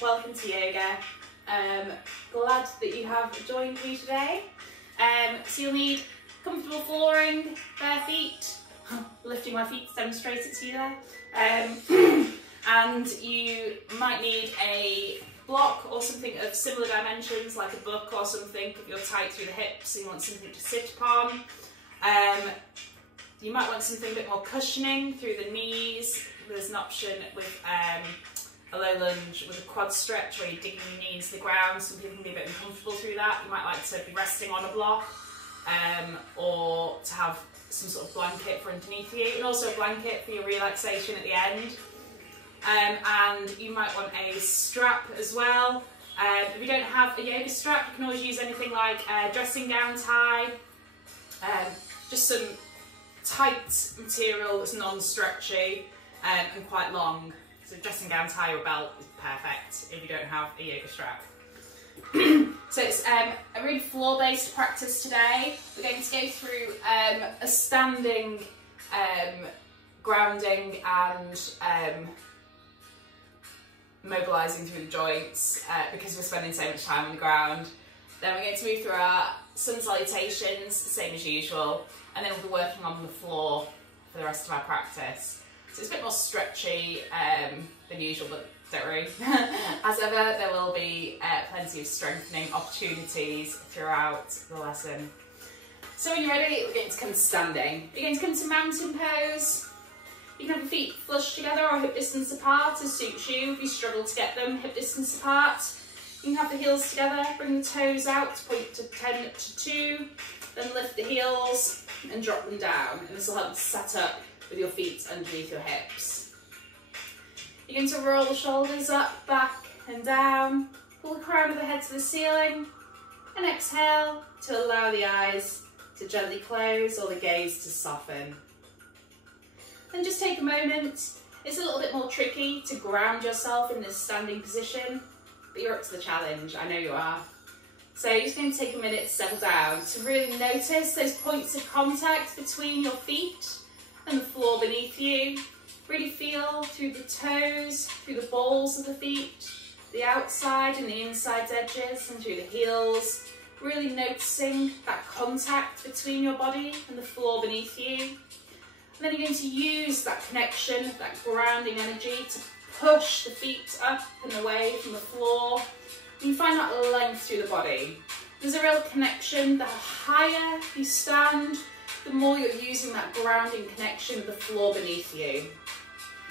welcome to yoga. Glad that you have joined me today. So you'll need comfortable flooring, bare feet, lifting my feet to demonstrate it to you there. And you might need a block or something of similar dimensions, like a book or something, if you're tight through the hips and you want something to sit upon. You might want something a bit more cushioning through the knees. There's an option with a low lunge with a quad stretch where you're digging your knee into the ground. Some people can be a bit uncomfortable through that. You might like to be resting on a block or to have some sort of blanket for underneath you, and also a blanket for your relaxation at the end. And you might want a strap as well. If you don't have a yoga strap, you can always use anything like a dressing gown tie, just some tight material that's non-stretchy and quite long. So dressing gown tie or belt is perfect if you don't have a yoga strap. So it's a really floor-based practice today. We're going to go through a standing grounding and mobilising through the joints because we're spending so much time on the ground. Then we're going to move through our sun salutations, same as usual, and then we'll be working on the floor for the rest of our practice. So it's a bit more stretchy than usual, but don't worry. As ever, there will be plenty of strengthening opportunities throughout the lesson. So when you're ready, we're going to come to standing. You're going to come to mountain pose. You can have your feet flush together or hip distance apart, as suits you. If you struggle to get them hip distance apart, you can have the heels together, bring the toes out, point to 10 to 2, then lift the heels and drop them down. And this will help set up with your feet underneath your hips. You're going to roll the shoulders up, back and down, pull the crown of the head to the ceiling, and exhale to allow the eyes to gently close or the gaze to soften. Then just take a moment. It's a little bit more tricky to ground yourself in this standing position, but you're up to the challenge, I know you are. So you're just going to take a minute to settle down, to really notice those points of contact between your feet and the floor beneath you. Really feel through the toes, through the balls of the feet, the outside and the inside edges, and through the heels. Really noticing that contact between your body and the floor beneath you. And then you're going to use that connection, that grounding energy to push the feet up and away from the floor. And you find that length through the body. There's a real connection. The higher you stand, the more you're using that grounding connection with the floor beneath you.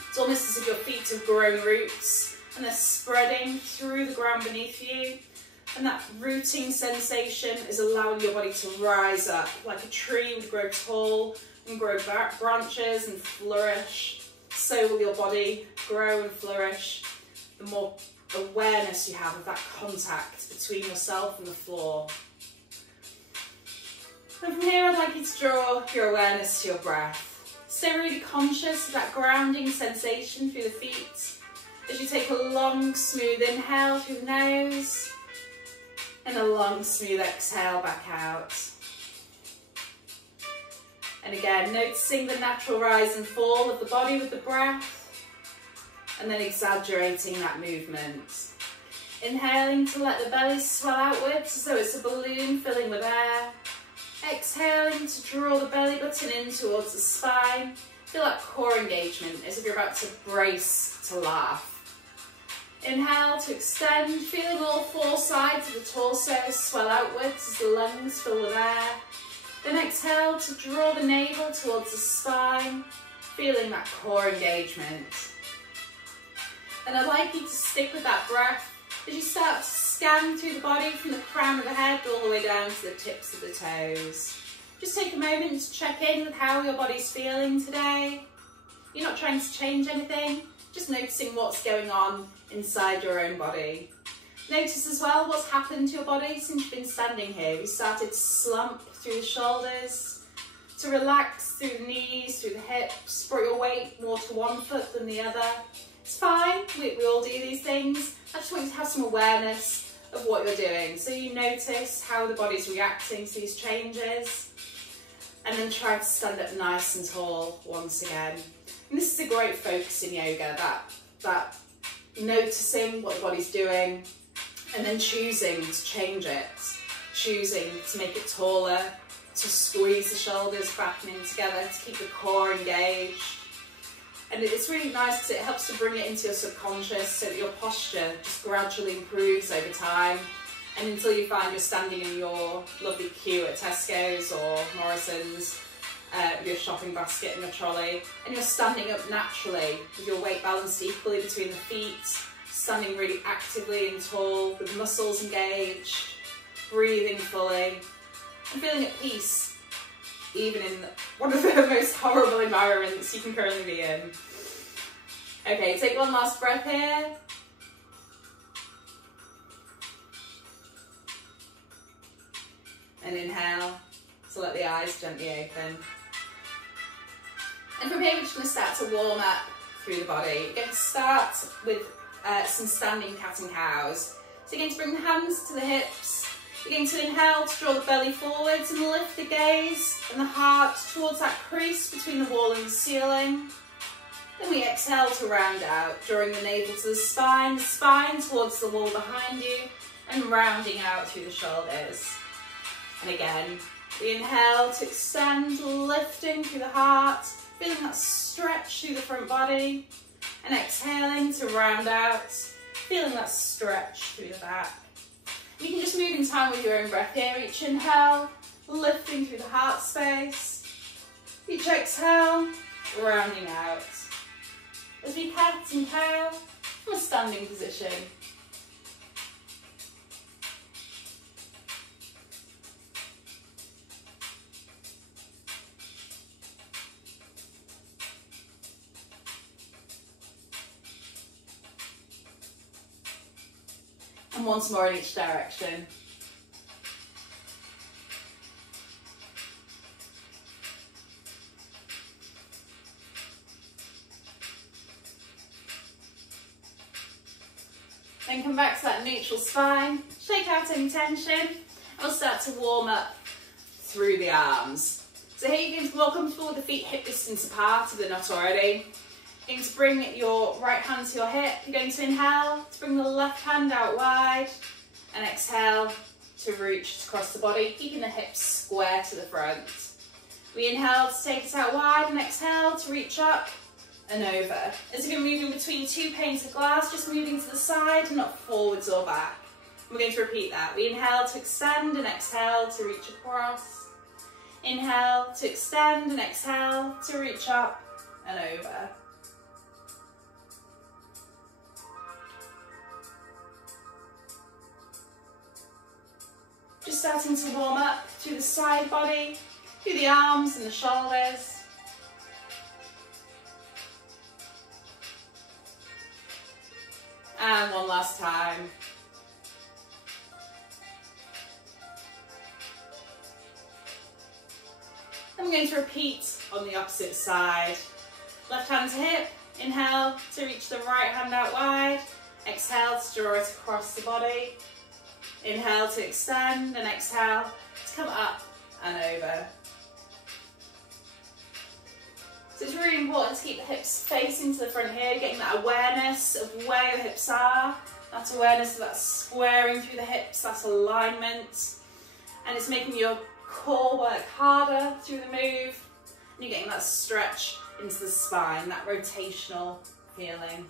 It's almost as if your feet have grown roots and they're spreading through the ground beneath you. And that rooting sensation is allowing your body to rise up like a tree would grow tall and grow branches and flourish. So will your body grow and flourish the more awareness you have of that contact between yourself and the floor. And from here, I'd like you to draw your awareness to your breath. Stay really conscious of that grounding sensation through the feet as you take a long, smooth inhale through the nose and a long, smooth exhale back out. And again, noticing the natural rise and fall of the body with the breath, and then exaggerating that movement. Inhaling to let the belly swell outwards so it's a balloon filling with air. Exhaling to draw the belly button in towards the spine. Feel that core engagement as if you're about to brace to laugh. Inhale to extend, feeling all four sides of the torso swell outwards as the lungs fill with air. Then exhale to draw the navel towards the spine, feeling that core engagement. And I'd like you to stick with that breath as you start to scan through the body from the crown of the head all the way down to the tips of the toes. Just take a moment to check in with how your body's feeling today. You're not trying to change anything, just noticing what's going on inside your own body. Notice as well what's happened to your body since you've been standing here. You started to slump through the shoulders, to relax through the knees, through the hips, brought your weight more to one foot than the other. It's fine, we all do these things. I just want you to have some awareness of what you're doing. So you notice how the body's reacting to these changes, and then try to stand up nice and tall once again. And this is a great focus in yoga, that noticing what the body's doing, and then choosing to change it, choosing to make it taller, to squeeze the shoulders back and in together, to keep the core engaged. And it's really nice because it helps to bring it into your subconscious so that your posture just gradually improves over time, and until you find you're standing in your lovely queue at Tesco's or Morrison's, with your shopping basket and your trolley, and you're standing up naturally with your weight balanced equally between the feet, standing really actively and tall with muscles engaged, breathing fully and feeling at peace, even in one of the most horrible environments you can currently be in. Okay, take one last breath here. And inhale, so let the eyes gently open. And from here we're just going to start to warm up through the body. You're going to start with some standing cat and cows. So you're going to bring the hands to the hips. You're going to inhale to draw the belly forwards and lift the gaze and the heart towards that crease between the wall and the ceiling. Then we exhale to round out, drawing the navel to the spine towards the wall behind you, and rounding out through the shoulders. And again, we inhale to extend, lifting through the heart, feeling that stretch through the front body, and exhaling to round out, feeling that stretch through the back. You can just move in time with your own breath here. Each inhale, lifting through the heart space. Each exhale, rounding out. As we cat and cow from a standing position. And once more in each direction. Then come back to that neutral spine, shake out any tension, and we'll start to warm up through the arms. So here you're going to be comfortable with the feet hip distance apart if they're not already. You're going to bring your right hand to your hip. You're going to inhale to bring the left hand out wide, and exhale to reach across the body, keeping the hips square to the front. We inhale to take it out wide, and exhale to reach up and over. As you're moving between two panes of glass, just moving to the side and not forwards or back. We're going to repeat that. We inhale to extend and exhale to reach across. Inhale to extend and exhale to reach up and over. Just starting to warm up through the side body, through the arms and the shoulders. And one last time. And we're going to repeat on the opposite side. Left hand to hip, inhale to reach the right hand out wide, exhale to draw it across the body. Inhale to extend and exhale to come up and over. So it's really important to keep the hips facing to the front here, getting that awareness of where your hips are, that awareness of that squaring through the hips, that alignment. And it's making your core work harder through the move. And you're getting that stretch into the spine, that rotational feeling.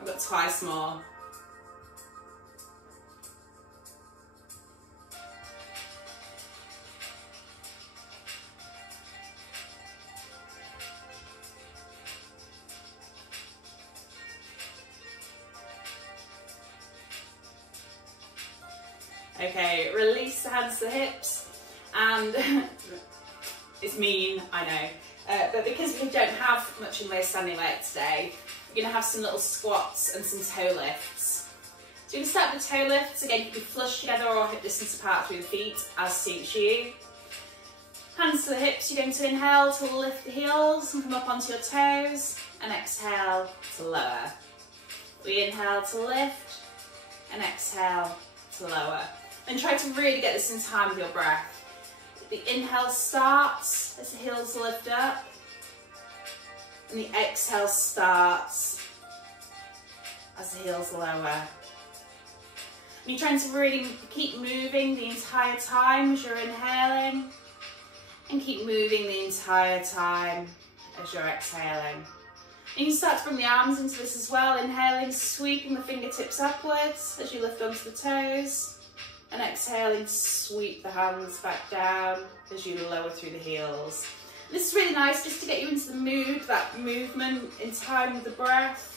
I've got twice more. Okay, release the hands to the hips, and it's mean, I know, but because we don't have much in the way of standing weight today, we're going to have some little squats and some toe lifts. So you can start with toe lifts. Again, you can be flush together or hip distance apart through the feet, as suits you. Hands to the hips, you're going to inhale to lift the heels and come up onto your toes, and exhale to lower. We inhale to lift, and exhale to lower. And try to really get this in time with your breath. The inhale starts as the heels lift up, and the exhale starts as the heels lower. And you're trying to really keep moving the entire time as you're inhaling, and keep moving the entire time as you're exhaling. And you can start to bring the arms into this as well, inhaling, sweeping the fingertips upwards as you lift onto the toes, and exhaling, sweep the hands back down as you lower through the heels. And this is really nice just to get you into the mood, that movement in time with the breath.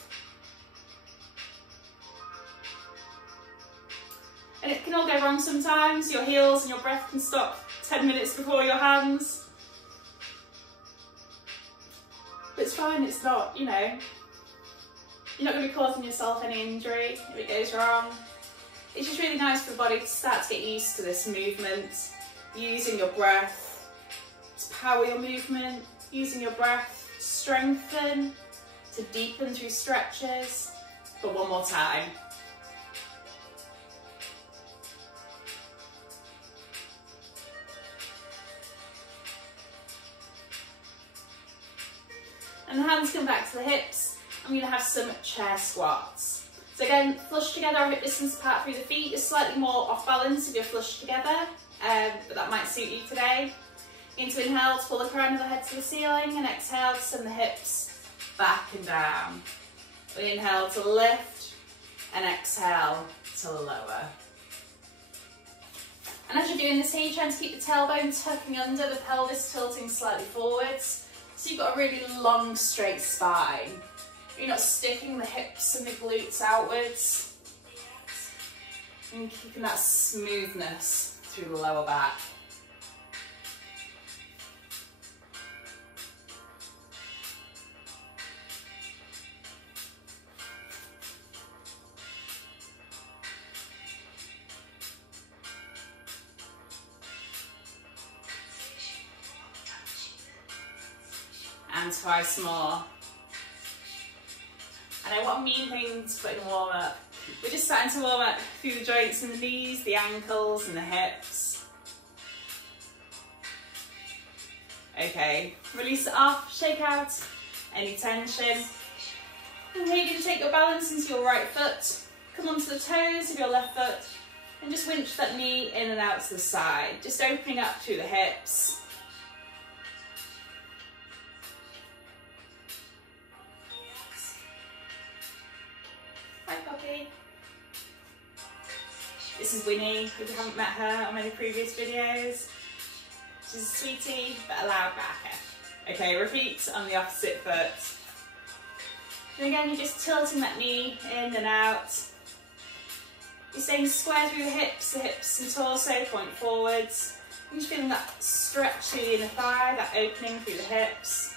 And it can all go wrong sometimes. Your heels and your breath can stop 10 minutes before your hands. But it's fine, it's not, you know, you're not going to be causing yourself any injury if it goes wrong. It's just really nice for the body to start to get used to this movement, using your breath to power your movement, using your breath to strengthen, to deepen through stretches. But one more time. And the hands come back to the hips. I'm going to have some chair squats. So again, flush together or hip distance apart through the feet. Is slightly more off balance if you're flushed together, but that might suit you today. You're going to inhale to pull the crown of the head to the ceiling, and exhale to send the hips back and down. We inhale to lift, and exhale to lower. And as you're doing this here, you're trying to keep the tailbone tucking under, the pelvis tilting slightly forwards. So you've got a really long, straight spine. You're not sticking the hips and the glutes outwards. And keeping that smoothness through the lower back. And twice more. I know what a mean thing to put in warm up. We're just starting to warm up through the joints in the knees, the ankles and the hips. Okay, release it off, shake out any tension. And here you're going to take your balance into your right foot, come onto the toes of your left foot, and just winch that knee in and out to the side, just opening up through the hips. Hi Poppy. This is Winnie, if you haven't met her on many previous videos. She's a sweetie, but a loud backer. Okay, repeat on the opposite foot. And again, you're just tilting that knee in and out. You're staying square through the hips and torso point forwards. You're just feeling that stretch through the inner thigh, that opening through the hips.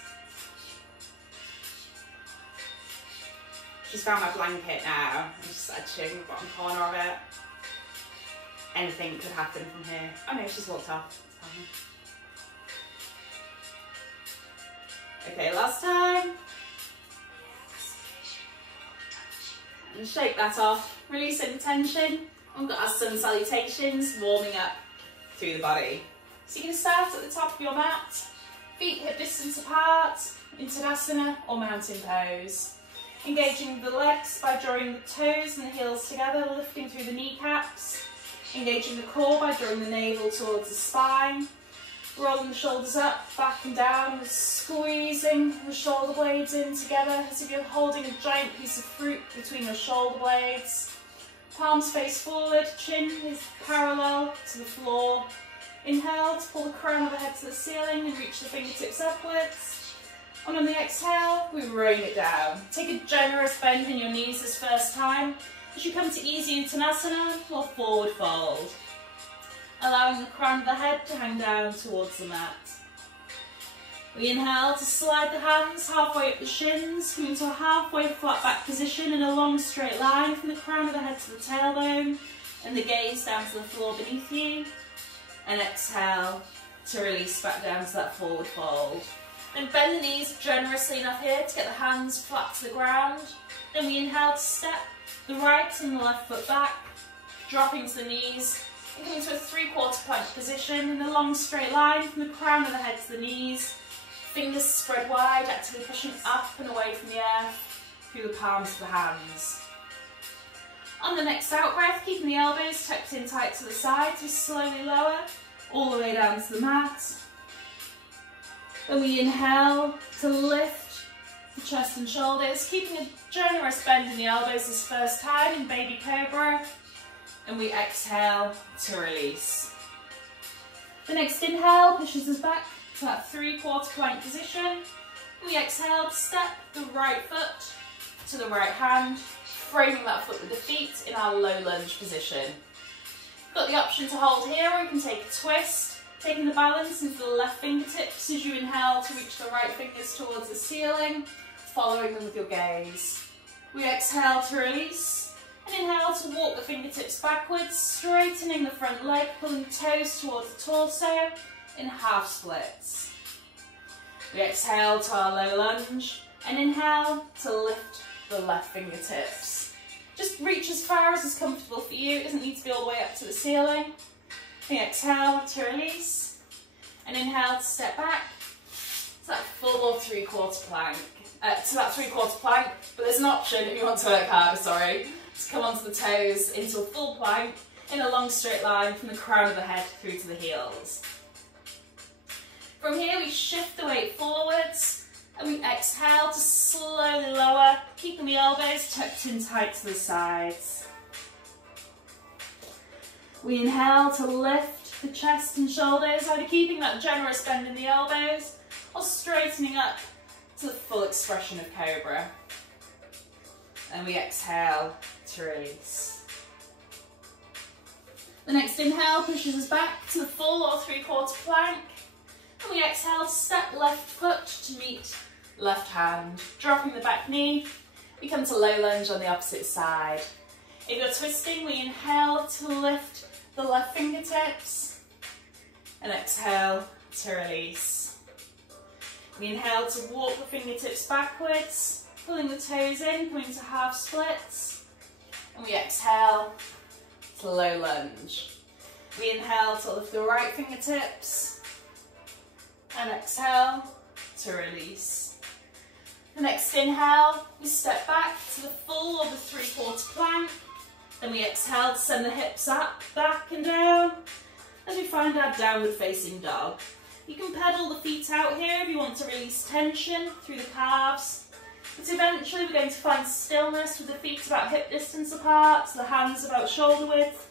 She's found my blanket now. I'm just edging the bottom corner of it. Anything could happen from here. Oh no, she's walked off. Okay, last time. And shake that off. Release any tension. We've got our sun salutations warming up through the body. So you're going to start at the top of your mat. Feet hip distance apart. In Tadasana or mountain pose. Engaging the legs by drawing the toes and the heels together, lifting through the kneecaps. Engaging the core by drawing the navel towards the spine. Rolling the shoulders up, back and down, squeezing the shoulder blades in together as if you're holding a giant piece of fruit between your shoulder blades. Palms face forward, chin is parallel to the floor. Inhale to pull the crown of the head to the ceiling and reach the fingertips upwards. And on the exhale, we rain it down. Take a generous bend in your knees this first time as you come to easy Uttanasana or forward fold. Allowing the crown of the head to hang down towards the mat. We inhale to slide the hands halfway up the shins, coming to a halfway flat back position in a long straight line from the crown of the head to the tailbone, and the gaze down to the floor beneath you. And exhale to release back down to that forward fold. Then bend the knees generously enough here to get the hands flat to the ground. Then we inhale to step the right and the left foot back, dropping to the knees, and coming to a 3/4 plank position in a long straight line from the crown of the head to the knees. Fingers spread wide, actively pushing up and away from the earth through the palms of the hands. On the next out breath, keeping the elbows tucked in tight to the sides, we slowly lower all the way down to the mat. Then we inhale to lift the chest and shoulders, keeping a generous bend in the elbows this first time in baby cobra. And we exhale to release. The next inhale pushes us back to that 3/4 plank position. We exhale to step the right foot to the right hand, framing that foot with the feet in our low lunge position. You've got the option to hold here, or you can take a twist, taking the balance into the left fingertips as you inhale to reach the right fingers towards the ceiling, following them with your gaze. We exhale to release, and inhale to walk the fingertips backwards, straightening the front leg, pulling the toes towards the torso in half splits. We exhale to our low lunge, and inhale to lift the left fingertips. Just reach as far as is comfortable for you. It doesn't need to be all the way up to the ceiling. We exhale to release, and inhale to step back to that full or 3/4 plank. But there's an option if you want to work harder, to come onto the toes into a full plank in a long straight line from the crown of the head through to the heels. From here we shift the weight forwards, and we exhale to slowly lower, keeping the elbows tucked in tight to the sides. We inhale to lift the chest and shoulders, either keeping that generous bend in the elbows or straightening up to the full expression of cobra. And we exhale to release. The next inhale pushes us back to the full or 3/4 plank. And we exhale to step left foot to meet left hand. Dropping the back knee, we come to low lunge on the opposite side. If you're twisting, we inhale to lift the left fingertips and exhale to release. We inhale to walk the fingertips backwards, pulling the toes in, coming to half splits. And we exhale to low lunge. We inhale to lift the right fingertips and exhale to release. The next inhale, we step back to the full or the 3/4 plank. Then we exhale to send the hips up, back and down as we find our downward facing dog. You can pedal the feet out here if you want to release tension through the calves. But eventually we're going to find stillness with the feet about hip distance apart, the hands about shoulder width,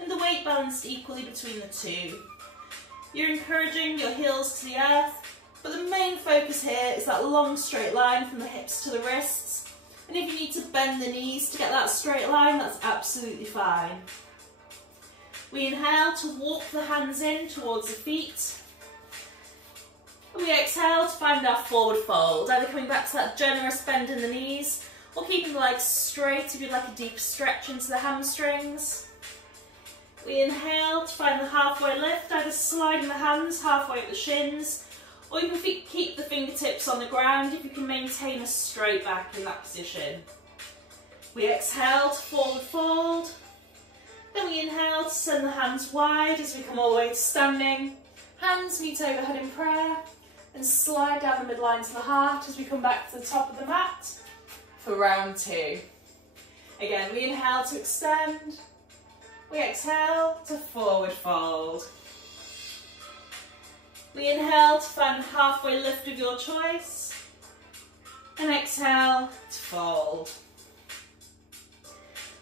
and the weight balanced equally between the two. You're encouraging your heels to the earth, but the main focus here is that long straight line from the hips to the wrists. And if you need to bend the knees to get that straight line, that's absolutely fine. We inhale to walk the hands in towards the feet. And we exhale to find our forward fold, either coming back to that generous bend in the knees, or keeping the legs straight if you'd like a deep stretch into the hamstrings. We inhale to find the halfway lift, either sliding the hands halfway up the shins, or you can keep the fingertips on the ground if you can maintain a straight back in that position. We exhale to forward fold. Then we inhale to send the hands wide as we come all the way to standing. Hands meet overhead in prayer, and slide down the midline to the heart as we come back to the top of the mat for round 2. Again, we inhale to extend. We exhale to forward fold. We inhale to find the halfway lift of your choice, and exhale to fold.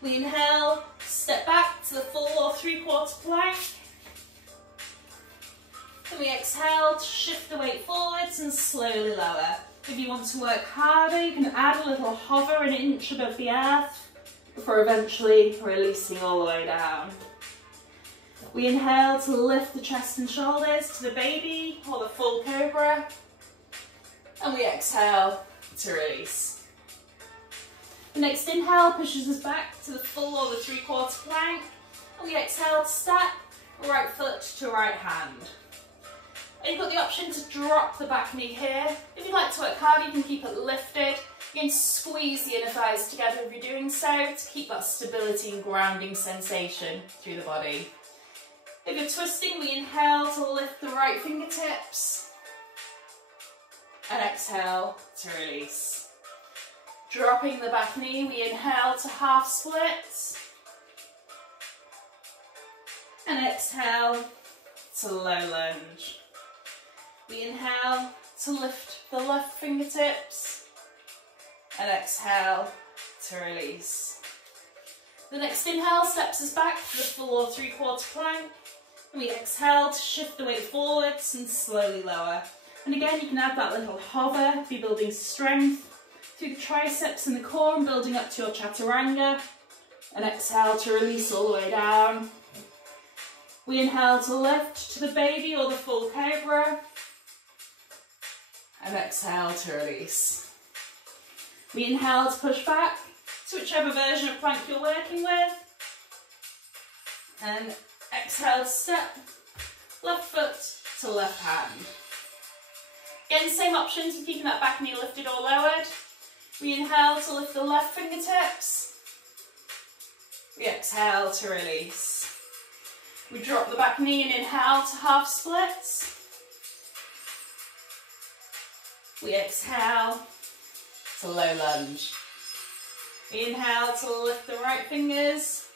We inhale, step back to the full or 3/4 plank. Then we exhale to shift the weight forwards and slowly lower. If you want to work harder, you can add a little hover an inch above the earth before eventually releasing all the way down. We inhale to lift the chest and shoulders to the baby or the full cobra, and we exhale to release. The next inhale pushes us back to the full or the 3/4 plank, and we exhale to step right foot to right hand. And you've got the option to drop the back knee here. If you'd like to work harder, you can keep it lifted. You can squeeze the inner thighs together if you're doing so to keep that stability and grounding sensation through the body. If you're twisting, we inhale to lift the right fingertips and exhale to release. Dropping the back knee, we inhale to half splits And exhale to low lunge. We inhale to lift the left fingertips and exhale to release. The next inhale steps us back to the full or three-quarter plank. And we exhale to shift the weight forwards and slowly lower. And again, you can add that little hover, be building strength through the triceps and the core and building up to your chaturanga. And exhale to release all the way down. We inhale to lift to the baby or the full cobra. And exhale to release. We inhale to push back to whichever version of plank you're working with. And exhale to step, left foot to left hand. Again, same options for keeping that back knee lifted or lowered. We inhale to lift the left fingertips. We exhale to release. We drop the back knee and inhale to half splits. We exhale to low lunge. We inhale to lift the right fingers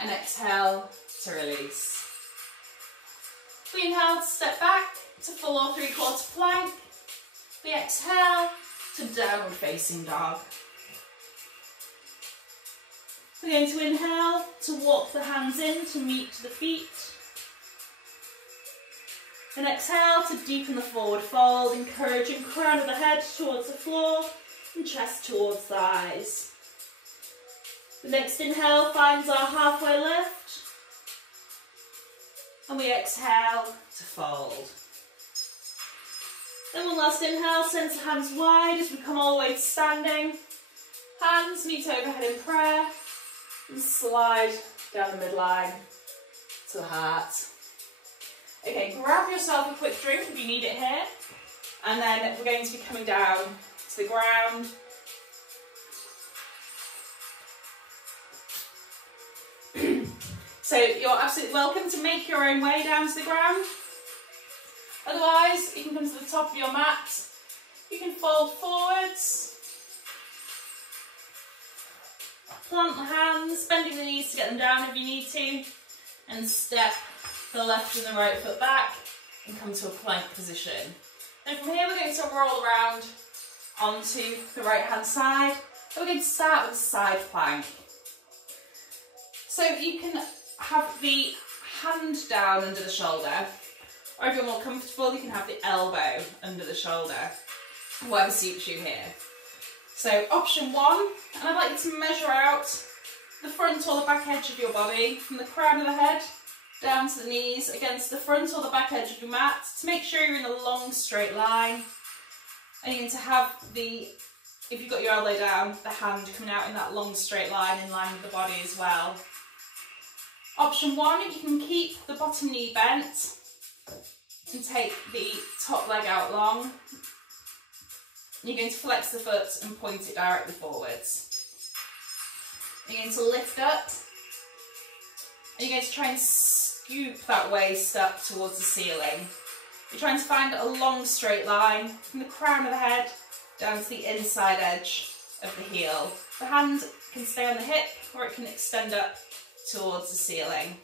and exhale to release. We inhale to step back to full or three-quarter plank. We exhale to downward facing dog. We're going to inhale to walk the hands in to meet the feet. And exhale to deepen the forward fold, encouraging crown of the head towards the floor and chest towards thighs. The next inhale finds our halfway lift. And we exhale to fold. Then one last inhale, sends the hands wide as we come all the way to standing. Hands meet overhead in prayer and slide down the midline to the heart. Okay, grab yourself a quick drink if you need it here. And then we're going to be coming down to the ground. So you're absolutely welcome to make your own way down to the ground. Otherwise, you can come to the top of your mat. You can fold forwards. Plant the hands, bending the knees to get them down if you need to. And step the left and the right foot back and come to a plank position. And from here we're going to roll around onto the right hand side. And we're going to start with a side plank. So you can have the hand down under the shoulder, or if you're more comfortable you can have the elbow under the shoulder, whatever suits you here. So option one, and I'd like you to measure out the front or the back edge of your body from the crown of the head down to the knees against the front or the back edge of your mat to make sure you're in a long straight line. And you're going to have the, if you've got your elbow down, the hand coming out in that long straight line in line with the body as well. Option one, you can keep the bottom knee bent and take the top leg out long. You're going to flex the foot and point it directly forwards. You're going to lift up and you're going to try and scoop that waist up towards the ceiling. You're trying to find a long straight line from the crown of the head down to the inside edge of the heel. The hand can stay on the hip or it can extend up towards the ceiling.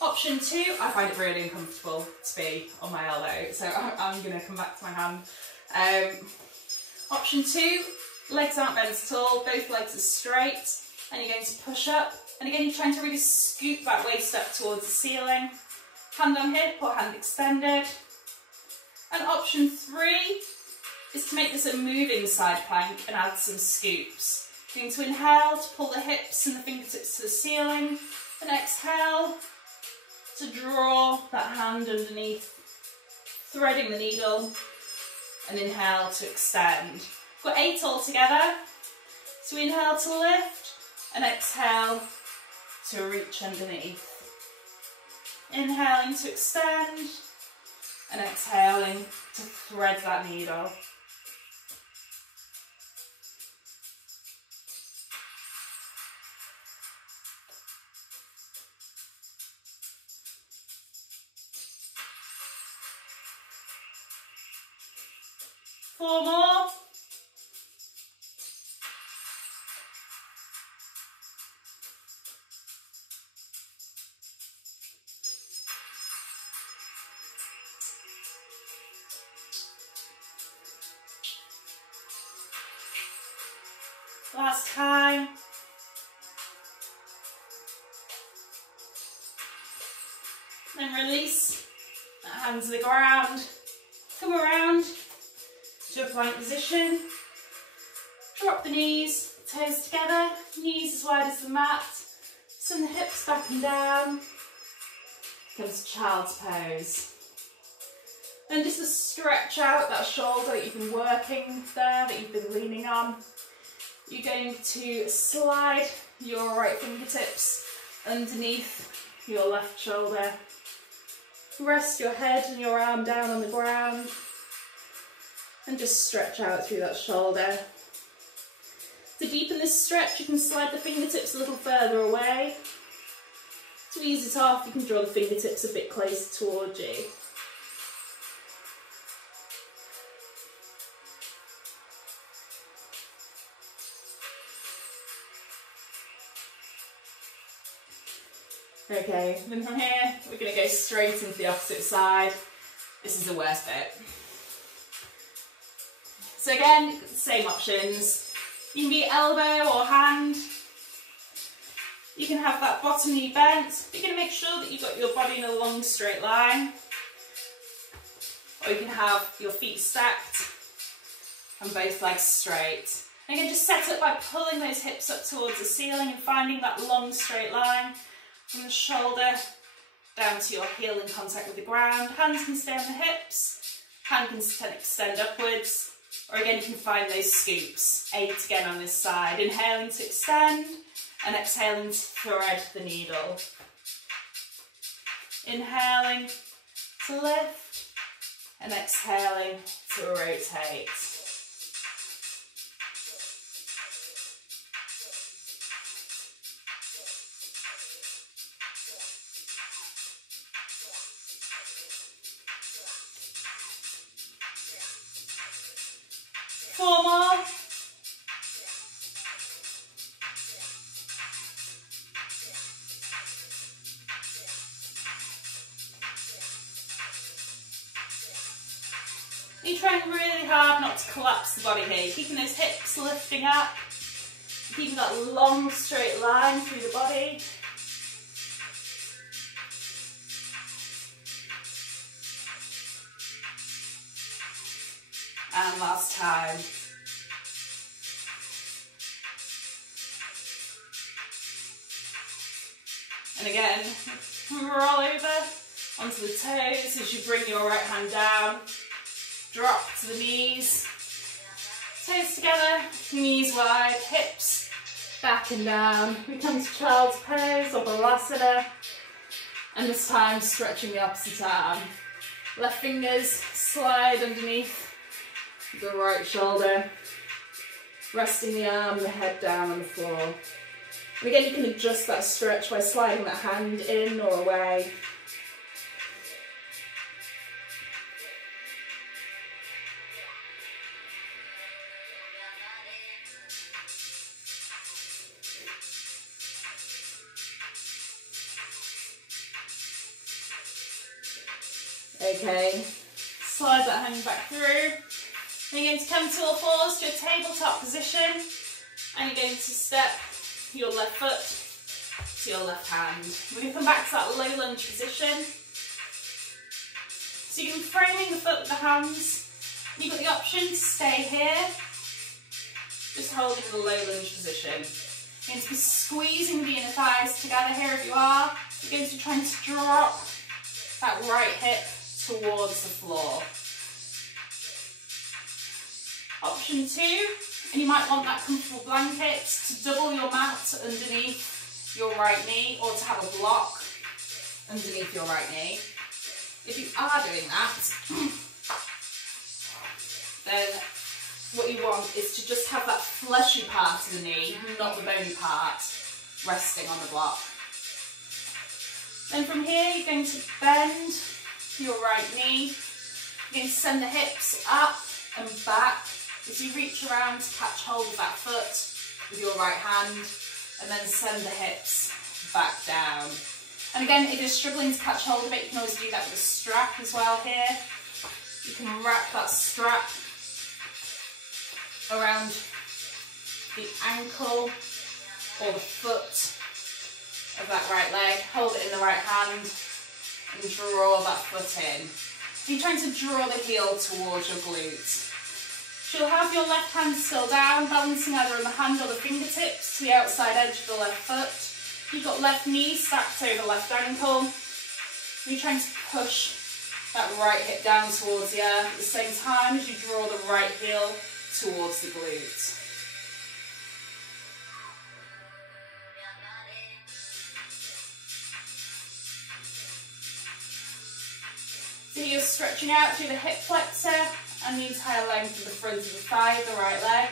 Option two, I find it really uncomfortable to be on my elbow, so I'm going to come back to my hand. Option two, legs aren't bent at all, both legs are straight, and you're going to push up. And again, you're trying to really scoop that waist up towards the ceiling. Hand on hip or hand extended. And option three is to make this a moving side plank and add some scoops. You're going to inhale to pull the hips and the fingertips to the ceiling, and exhale to draw that hand underneath, threading the needle, and inhale to extend. We've got 8 altogether. So we inhale to lift and exhale to reach underneath. Inhaling to extend and exhaling to thread that needle. Four more. Last time. Then release. Hands to the ground. Come around to a plank position. Drop the knees, toes together, knees as wide as the mat. Send the hips back and down. Comes to child's pose. Then just to stretch out that shoulder that you've been working there, that you've been leaning on. You're going to slide your right fingertips underneath your left shoulder. Rest your head and your arm down on the ground and just stretch out through that shoulder. To deepen this stretch, you can slide the fingertips a little further away. To ease it off, you can draw the fingertips a bit closer towards you. Okay, then from here, we're going to go straight into the opposite side. This is the worst bit. So again, same options. You can be elbow or hand. You can have that bottom knee bent. You're going to make sure that you've got your body in a long straight line. Or you can have your feet stacked and both legs straight. And you can just set up by pulling those hips up towards the ceiling and finding that long straight line. From the shoulder down to your heel in contact with the ground. Hands can stay on the hips, hand can extend upwards, or again you can find those scoops. 8 again on this side. Inhaling to extend and exhaling to thread the needle. Inhaling to lift and exhaling to rotate. Four more. You're trying really hard not to collapse the body here. You're keeping those hips lifting up, keeping that long straight line through the body. And last time. And again, roll over onto the toes as you bring your right hand down. Drop to the knees. Toes together, knees wide, hips back and down. We come to child's pose or balasana. And this time stretching the opposite arm. Left fingers slide underneath the right shoulder, resting the arm, the head down on the floor. And again, you can adjust that stretch by sliding that hand in or away. Okay, slide that hand back through. Then you're going to come to all fours to a tabletop position, and you're going to step your left foot to your left hand. We're going to come back to that low lunge position. So you can be framing the foot with the hands. You've got the option to stay here, just holding the low lunge position. You're going to be squeezing the inner thighs together here if you are. You're going to be trying to drop that right hip towards the floor. Option 2, and you might want that comfortable blanket to double your mat underneath your right knee, or to have a block underneath your right knee. If you are doing that, then what you want is to just have that fleshy part of the knee, not the bony part, resting on the block. Then from here, you're going to bend your right knee. You're going to send the hips up and back as you reach around to catch hold of that foot with your right hand, and then send the hips back down. And again, if you're struggling to catch hold of it, you can always do that with a strap as well here. You can wrap that strap around the ankle or the foot of that right leg. Hold it in the right hand and draw that foot in. You're trying to draw the heel towards your glute. You'll have your left hand still down, balancing either on the hand or the fingertips to the outside edge of the left foot. You've got left knee stacked over left ankle. You're trying to push that right hip down towards the earth at the same time as you draw the right heel towards the glute. So you're stretching out through the hip flexor and the entire length of the front of the thigh of the right leg.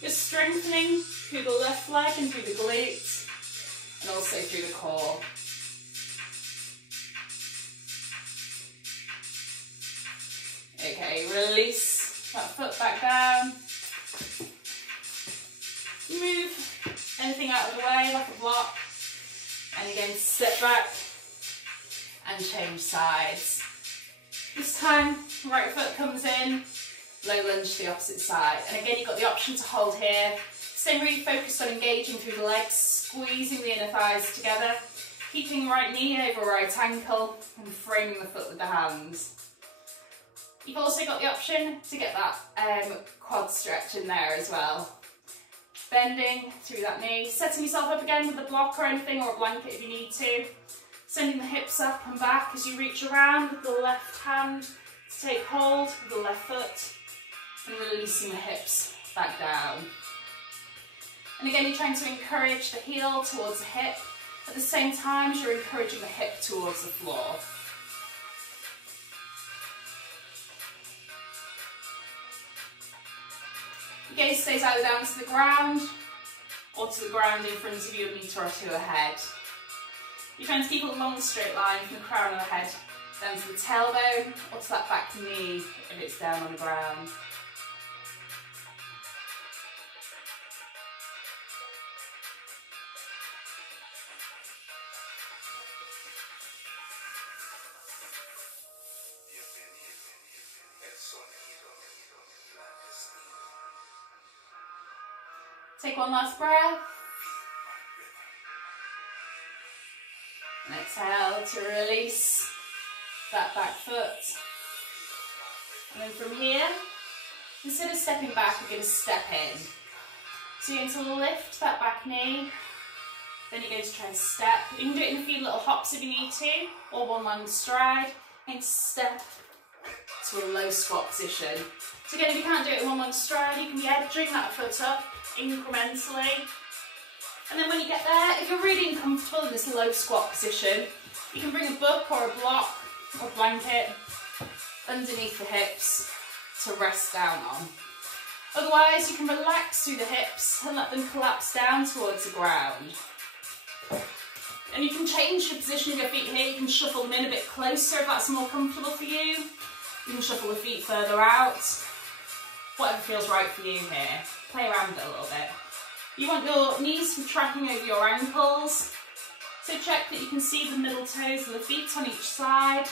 You're strengthening through the left leg and through the glutes, and also through the core. Okay, release that foot back down. Move anything out of the way like a block. And again, step back and change sides. This time, right foot comes in, low lunge to the opposite side. And again, you've got the option to hold here. Staying really focused on engaging through the legs, squeezing the inner thighs together, keeping right knee over right ankle and framing the foot with the hands. You've also got the option to get that quad stretch in there as well. Bending through that knee, setting yourself up again with a block or anything, or a blanket if you need to. Sending the hips up and back as you reach around with the left hand to take hold of the left foot and releasing the hips back down. And again, you're trying to encourage the heel towards the hip at the same time as you're encouraging the hip towards the floor. Your gaze stays either down to the ground or to the ground in front of you, a metre or two ahead. You're trying to keep a long straight line from the crown of the head down to the tailbone or to that back knee if it's down on the ground. Take one last breath. And exhale to release that back foot. And then from here, instead of stepping back, we're going to step in. So you're going to lift that back knee, then you're going to try and step. You can do it in a few little hops if you need to, or one long stride, and step to a low squat position. So again, if you can't do it in one long stride, you can be edging that foot up incrementally. And then when you get there, if you're really uncomfortable in this low squat position, you can bring a book or a block or blanket underneath the hips to rest down on. Otherwise, you can relax through the hips and let them collapse down towards the ground. And you can change the position of your feet here. You can shuffle them in a bit closer if that's more comfortable for you. You can shuffle the feet further out. Whatever feels right for you here. Play around with it a little bit. You want your knees to be tracking over your ankles. So check that you can see the middle toes of the feet on each side.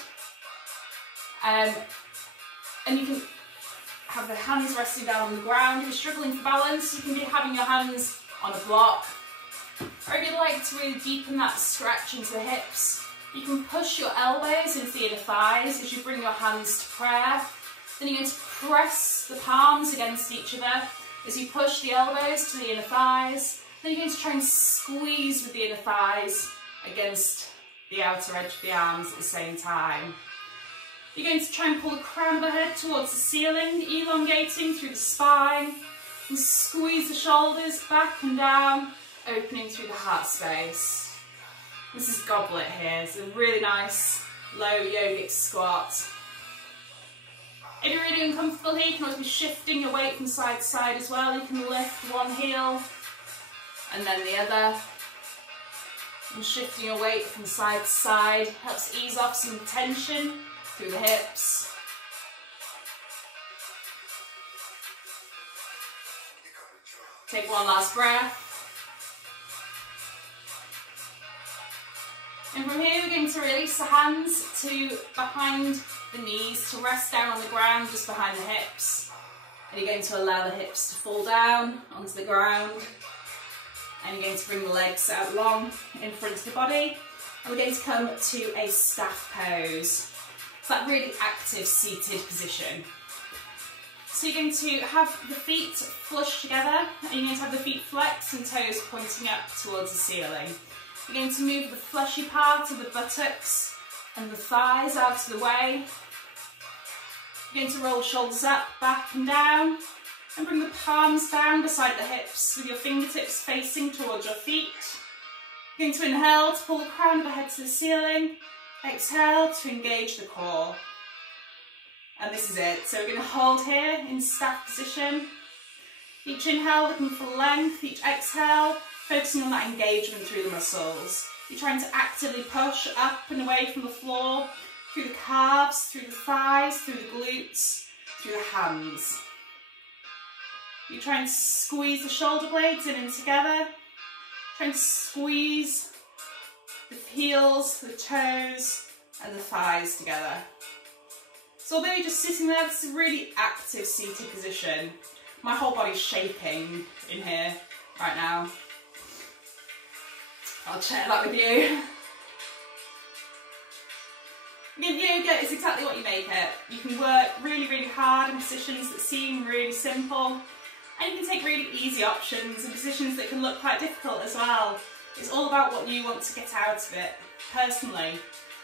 And you can have the hands resting down on the ground. If you're struggling for balance, you can be having your hands on a block. Or if you'd like to really deepen that stretch into the hips, you can push your elbows into the inner thighs as you bring your hands to prayer. Then you're going to press the palms against each other as you push the elbows to the inner thighs. Then you're going to try and squeeze with the inner thighs against the outer edge of the arms at the same time. You're going to try and pull the crown of the head towards the ceiling, elongating through the spine, and squeeze the shoulders back and down, opening through the heart space. This is goblet here. It's a really nice low yogic squat. If you're really uncomfortable here, you can always be shifting your weight from side to side as well. You can lift one heel and then the other. And shifting your weight from side to side helps ease off some tension through the hips. Take one last breath. And from here we're going to release the hands to behind the knees to rest down on the ground just behind the hips. And you're going to allow the hips to fall down onto the ground. And you're going to bring the legs out long in front of the body. And we're going to come to a staff pose. It's that really active seated position. So you're going to have the feet flush together, and you're going to have the feet flexed and toes pointing up towards the ceiling. You're going to move the fleshy part of the buttocks and the thighs out of the way. You're going to roll the shoulders up, back and down, and bring the palms down beside the hips with your fingertips facing towards your feet. You're going to inhale to pull the crown of the head to the ceiling. Exhale to engage the core. And this is it. So we're going to hold here in staff position. Each inhale looking for length, each exhale focusing on that engagement through the muscles. You're trying to actively push up and away from the floor, through the calves, through the thighs, through the glutes, through the hands. You're trying to squeeze the shoulder blades in and together, trying to squeeze the heels, the toes and the thighs together. So although you're just sitting there, this is a really active seated position. My whole body's shaking in here right now. I'll share that with you. Again, yoga is exactly what you make it. You can work really, really hard in positions that seem really simple, and you can take really easy options in positions that can look quite difficult as well. It's all about what you want to get out of it, personally.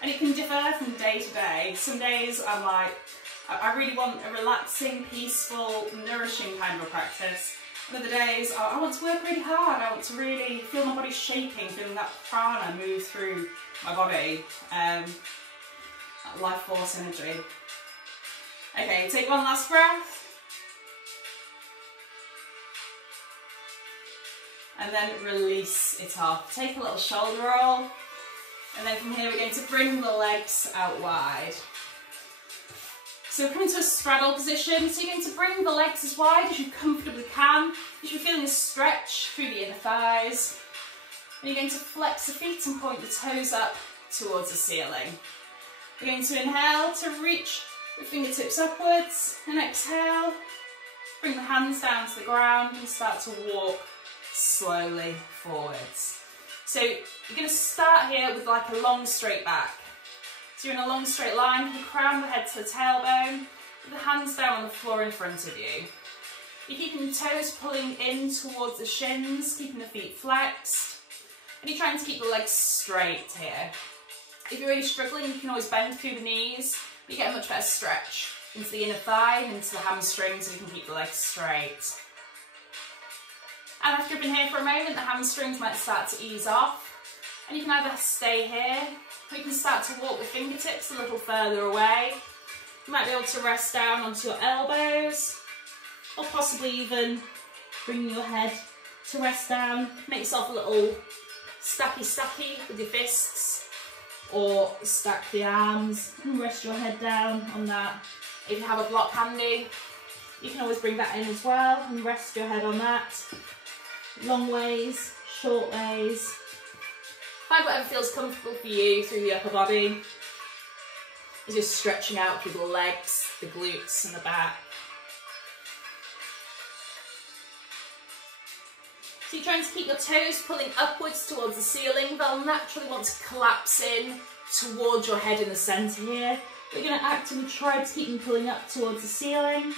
And it can differ from day to day. Some days I'm like, I really want a relaxing, peaceful, nourishing kind of a practice. And other days, I want to work really hard. I want to really feel my body shaking, feeling that prana move through my body. That life force energy. Okay, take one last breath. And then release it off. Take a little shoulder roll. And then from here we're going to bring the legs out wide. So we're coming to a straddle position. So you're going to bring the legs as wide as you comfortably can. You should be feeling a stretch through the inner thighs. And you're going to flex the feet and point the toes up towards the ceiling. We're going to inhale to reach the fingertips upwards, and exhale, bring the hands down to the ground and start to walk slowly forwards. So you're going to start here with like a long straight back. So you're in a long straight line from the crown of the head to the tailbone, with the hands down on the floor in front of you. You're keeping the toes pulling in towards the shins, keeping the feet flexed, and you're trying to keep the legs straight here. If you're really struggling, you can always bend through the knees, but you get a much better stretch into the inner thigh and into the hamstrings so you can keep the legs straight. And after you've been here for a moment, the hamstrings might start to ease off, and you can either stay here, or you can start to walk the fingertips a little further away. You might be able to rest down onto your elbows, or possibly even bring your head to rest down. Make yourself a little stacky with your fists, or stack the arms and rest your head down on that. If you have a block handy, you can always bring that in as well and rest your head on that. Long ways, short ways. Find whatever feels comfortable for you through the upper body. You're just stretching out through the legs, the glutes and the back. So you're trying to keep your toes pulling upwards towards the ceiling. They'll naturally want to collapse in towards your head in the centre here. We're going to actively try to keep them pulling up towards the ceiling.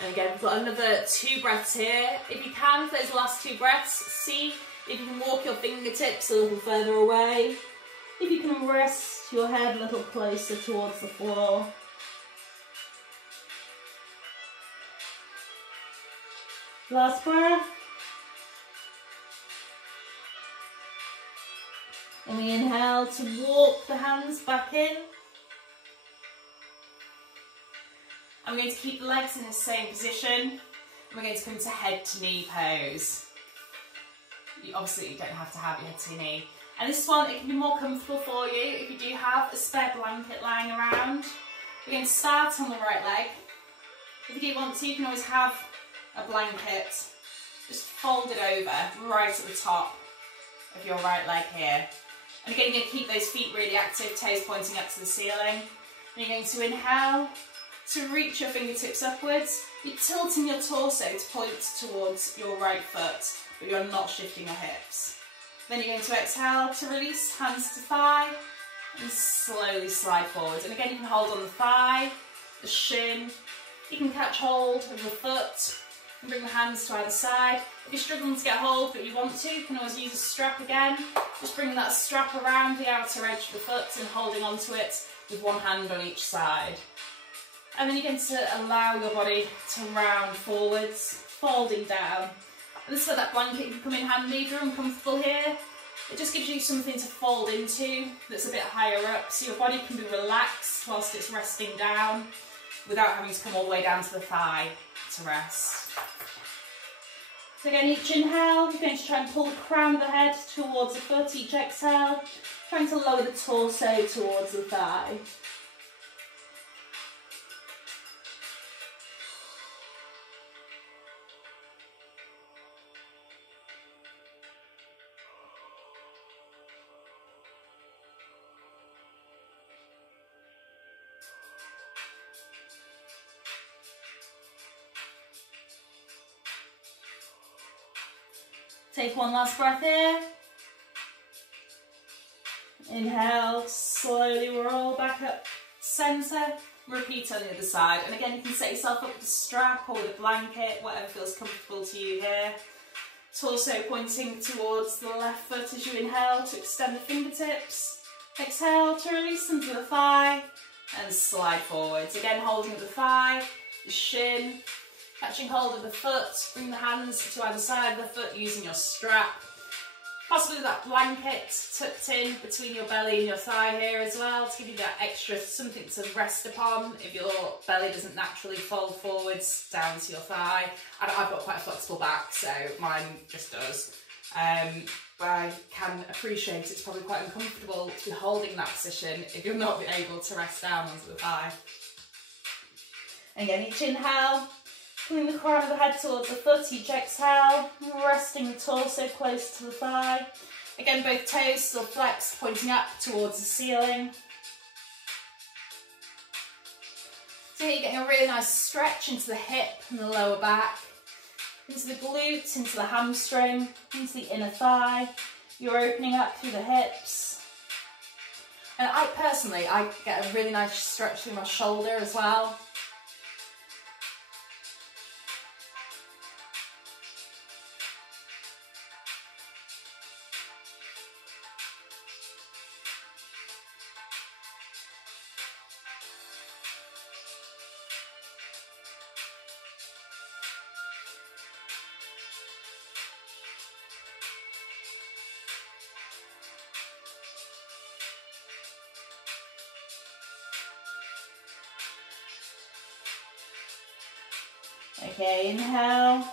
And again, we've got another 2 breaths here. If you can, for those last 2 breaths, see if you can walk your fingertips a little further away. If you can rest your head a little closer towards the floor. Last breath. And we inhale to walk the hands back in. I'm going to keep the legs in the same position. And we're going to come to head to knee pose. Obviously you don't have to have your head to your knee. And this one, it can be more comfortable for you if you do have a spare blanket lying around. We're going to start on the right leg. If you do want to, you can always have a blanket just fold it over right at the top of your right leg here. And again, you're going to keep those feet really active, toes pointing up to the ceiling. And you're going to inhale to reach your fingertips upwards. You're tilting your torso to point towards your right foot, but you're not shifting your hips. Then you're going to exhale to release, hands to thigh, and slowly slide forwards. And again, you can hold on the thigh, the shin. You can catch hold of the foot and bring the hands to either side. If you're struggling to get hold but you want to, you can always use a strap again. Just bring that strap around the outer edge of the foot and holding onto it with one hand on each side. And then you're going to allow your body to round forwards, folding down. And this is where that blanket can come in handy if you're uncomfortable here. It just gives you something to fold into that's a bit higher up, so your body can be relaxed whilst it's resting down without having to come all the way down to the thigh to rest. So again, each inhale, you're going to try and pull the crown of the head towards the foot. Each exhale, trying to lower the torso towards the thigh. Take one last breath here. Inhale, slowly roll back up centre. Repeat on the other side. And again, you can set yourself up with a strap or with a blanket, whatever feels comfortable to you here. Torso pointing towards the left foot as you inhale to extend the fingertips. Exhale to release them to the thigh and slide forwards. Again, holding the thigh, the shin. Catching hold of the foot, bring the hands to either side of the foot using your strap. Possibly that blanket tucked in between your belly and your thigh here as well to give you that extra something to rest upon if your belly doesn't naturally fold forwards down to your thigh. I've got quite a flexible back, so mine just does. But I can appreciate it's probably quite uncomfortable to be holding that position if you're not able to rest down onto the thigh. Again, each inhale. Pulling the crown of the head towards the foot, each exhale, resting the torso close to the thigh. Again, both toes still flexed, pointing up towards the ceiling. So here you're getting a really nice stretch into the hip and the lower back, into the glutes, into the hamstring, into the inner thigh. You're opening up through the hips. And I get a really nice stretch through my shoulder as well. Okay, inhale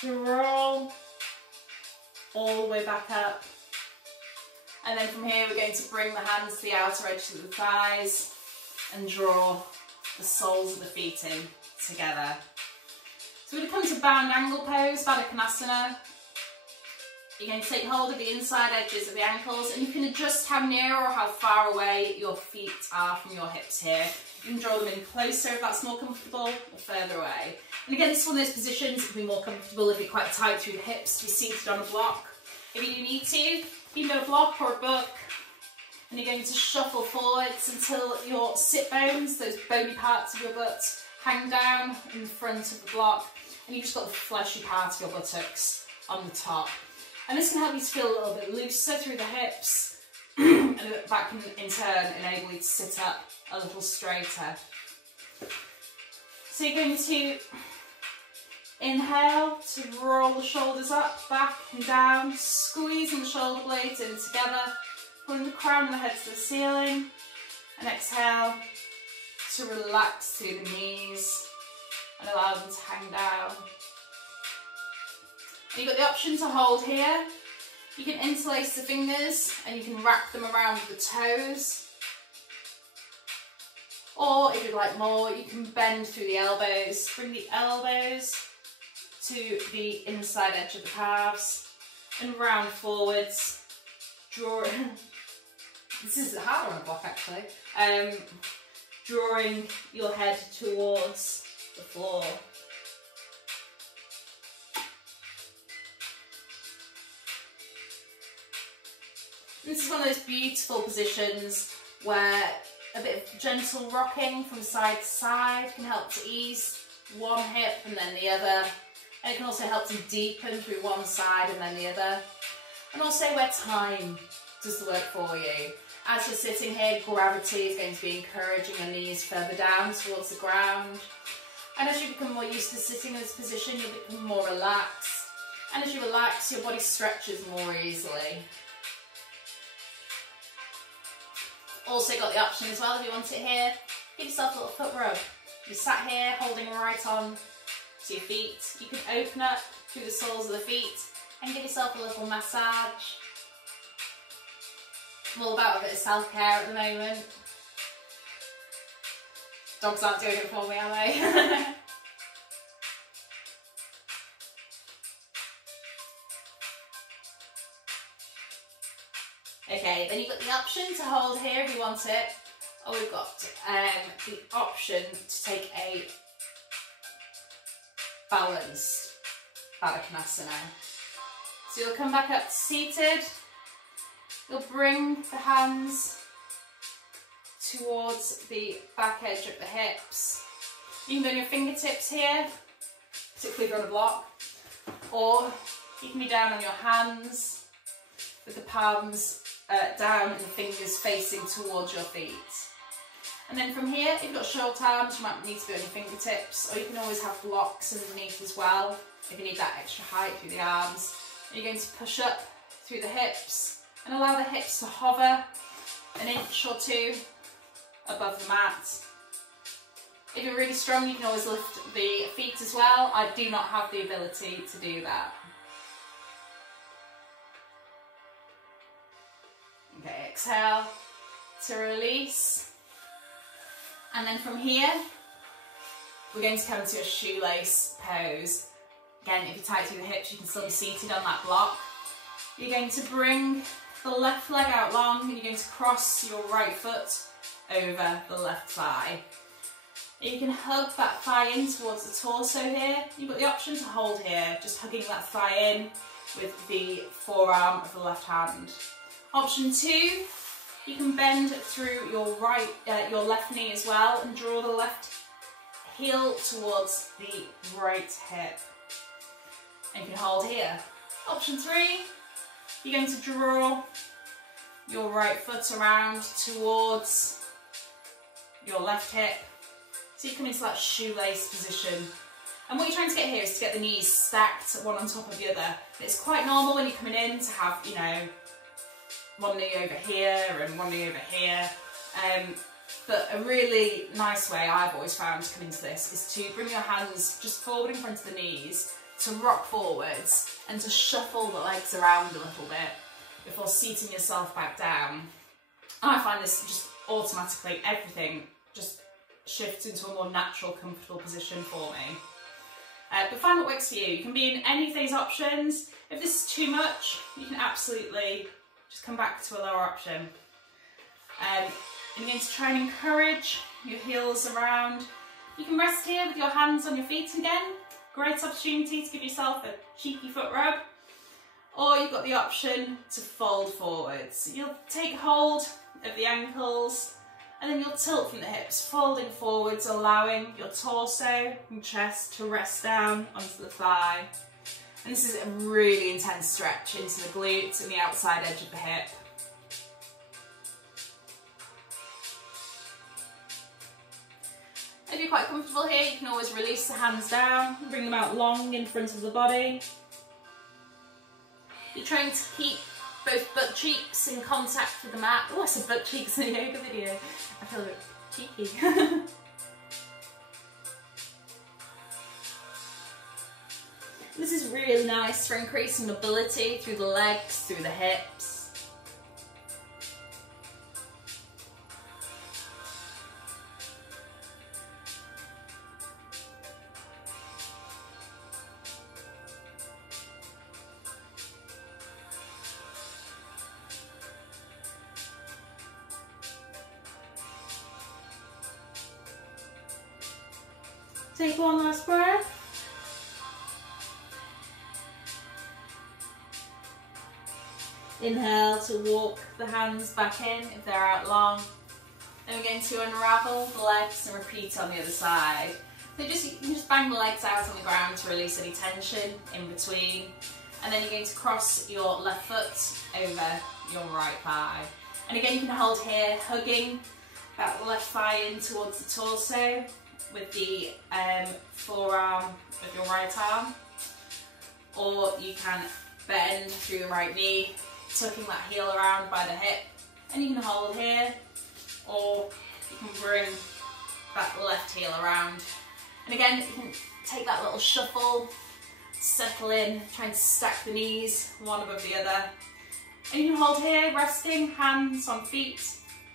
to roll all the way back up. And then from here we're going to bring the hands to the outer edge of the thighs and draw the soles of the feet in together. So we're going to come to bound angle pose, Baddha Konasana. You're going to take hold of the inside edges of the ankles and you can adjust how near or how far away your feet are from your hips here. You can draw them in closer if that's more comfortable or further away. And again, this is one of those positions that can be more comfortable if you're quite tight through the hips to be seated on a block. If you do need to, you know, a block or a book, and you're going to shuffle forwards until your sit bones, those bony parts of your butt, hang down in the front of the block, and you've just got the fleshy part of your buttocks on the top. And this can help you to feel a little bit looser through the hips, and that can in turn enable you to sit up a little straighter. So you're going to inhale to roll the shoulders up, back and down, squeezing the shoulder blades in together, pulling the crown of the head to the ceiling, and exhale to relax through the knees and allow them to hang down. And you've got the option to hold here. You can interlace the fingers and you can wrap them around the toes. Or if you'd like more, you can bend through the elbows. Bring the elbows to the inside edge of the calves and round forwards. Draw. This is harder on the block actually. Drawing your head towards the floor. This is one of those beautiful positions where a bit of gentle rocking from side to side can help to ease one hip and then the other. And it can also help to deepen through one side and then the other. And also where time does the work for you. As you're sitting here, gravity is going to be encouraging your knees further down towards the ground. And as you become more used to sitting in this position, you'll become more relaxed. And as you relax, your body stretches more easily. Also got the option as well, if you want it here, give yourself a little foot rub. You sat here holding right on to your feet. You can open up through the soles of the feet and give yourself a little massage. I'm all about a bit of self-care at the moment. Dogs aren't doing it for me, are they? Okay, then you've got the option to hold here if you want it, or we've got the option to take a balanced Baddha-Konasana. So you'll come back up seated, you'll bring the hands towards the back edge of the hips. You can bring your fingertips here, particularly if you're on a block, or you can be down on your hands with the palms down and the fingers facing towards your feet. And then from here, if you've got short arms, you might need to be on your fingertips, or you can always have blocks underneath as well, if you need that extra height through the arms. And you're going to push up through the hips, and allow the hips to hover an inch or two above the mat. If you're really strong, you can always lift the feet as well. I do not have the ability to do that. Okay, exhale to release. And then from here, we're going to come to a shoelace pose. Again, if you're tight through the hips, you can still be seated on that block. You're going to bring the left leg out long and you're going to cross your right foot over the left thigh. You can hug that thigh in towards the torso here. You've got the option to hold here, just hugging that thigh in with the forearm of the left hand. Option 2, you can bend through your your left knee as well and draw the left heel towards the right hip. And you can hold here. Option 3, you're going to draw your right foot around towards your left hip. So you come into that shoelace position. And what you're trying to get here is to get the knees stacked one on top of the other. It's quite normal when you're coming in to have, you know, one knee over here and one knee over here. But a really nice way I've always found to come into this is to bring your hands just forward in front of the knees, to rock forwards and to shuffle the legs around a little bit before seating yourself back down. And I find this just automatically, everything just shifts into a more natural, comfortable position for me. But find what works for you. You can be in any of these options. If this is too much, you can absolutely just come back to a lower option. You're going to try and encourage your heels around. You can rest here with your hands on your feet again. Great opportunity to give yourself a cheeky foot rub. Or you've got the option to fold forwards. You'll take hold of the ankles and then you'll tilt from the hips, folding forwards, allowing your torso and chest to rest down onto the thigh. And this is a really intense stretch into the glutes and the outside edge of the hip. If you're quite comfortable here, you can always release the hands down and bring them out long in front of the body. You're trying to keep both butt cheeks in contact with the mat. Oh, I said butt cheeks in a yoga video. I feel a bit cheeky. This is really nice for increasing mobility through the legs, through the hips. Take one last breath. Inhale to walk the hands back in if they're out long. Then we're going to unravel the legs and repeat on the other side. So you can just bang the legs out on the ground to release any tension in between. And then you're going to cross your left foot over your right thigh. And again, you can hold here, hugging that left thigh in towards the torso with the forearm of your right arm. Or you can bend through the right knee, tucking that heel around by the hip. And you can hold here, or you can bring that left heel around. And again, you can take that little shuffle, settle in, try and stack the knees one above the other. And you can hold here, resting, hands on feet,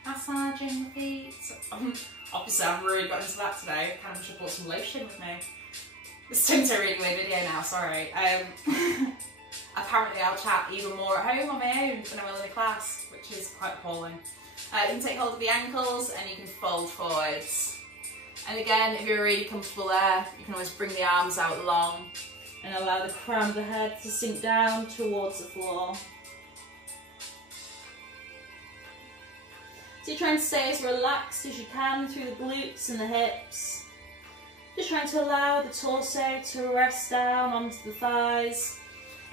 massaging the feet. Obviously, I've really got into that today. I kind of should have brought some lotion with me. This turns into a really weird video now, sorry. Apparently, I'll chat even more at home on my own than I will in the class, which is quite appalling. You can take hold of the ankles and you can fold forwards. And again, if you're really comfortable there, you can always bring the arms out long and allow the crown of the head to sink down towards the floor. So you're trying to stay as relaxed as you can through the glutes and the hips. Just trying to allow the torso to rest down onto the thighs.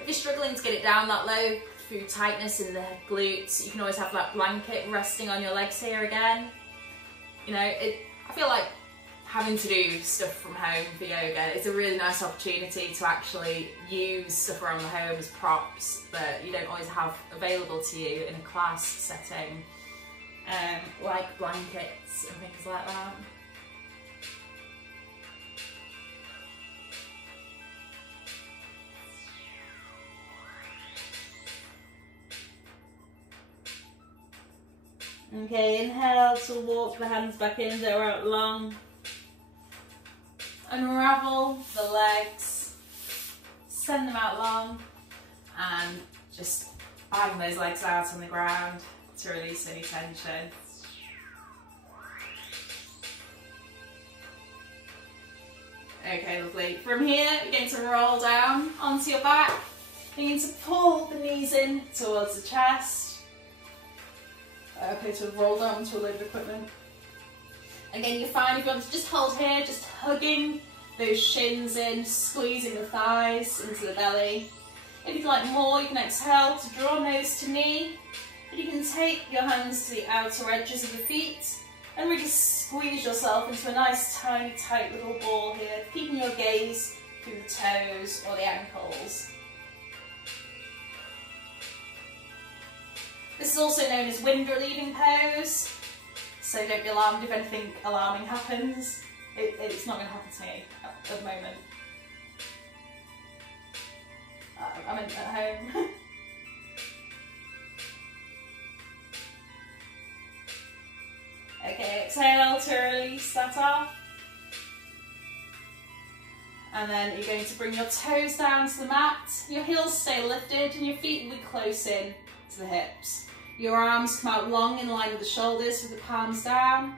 If you're struggling to get it down that low through tightness in the glutes, you can always have that blanket resting on your legs here again. You know, I feel like having to do stuff from home for yoga is a really nice opportunity to actually use stuff around the home as props that you don't always have available to you in a class setting, like blankets and things like that. Okay, inhale to walk the hands back in, they're out long. Unravel the legs, send them out long, and just bang those legs out on the ground to release any tension. Okay, lovely. From here, you're going to roll down onto your back. You're going to pull the knees in towards the chest. Okay, so roll down onto a load of equipment. Again, you're fine if you want to just hold here, just hugging those shins in, squeezing the thighs into the belly. If you'd like more, you can exhale to draw nose to knee. And you can take your hands to the outer edges of the feet and really squeeze yourself into a nice, tiny, tight little ball here, keeping your gaze through the toes or the ankles. This is also known as wind relieving pose, so don't be alarmed if anything alarming happens. It's not going to happen to me at the moment. I'm at home. Okay, exhale to release that off. And then you're going to bring your toes down to the mat, your heels stay lifted and your feet will be close in to the hips. Your arms come out long in line with the shoulders with the palms down.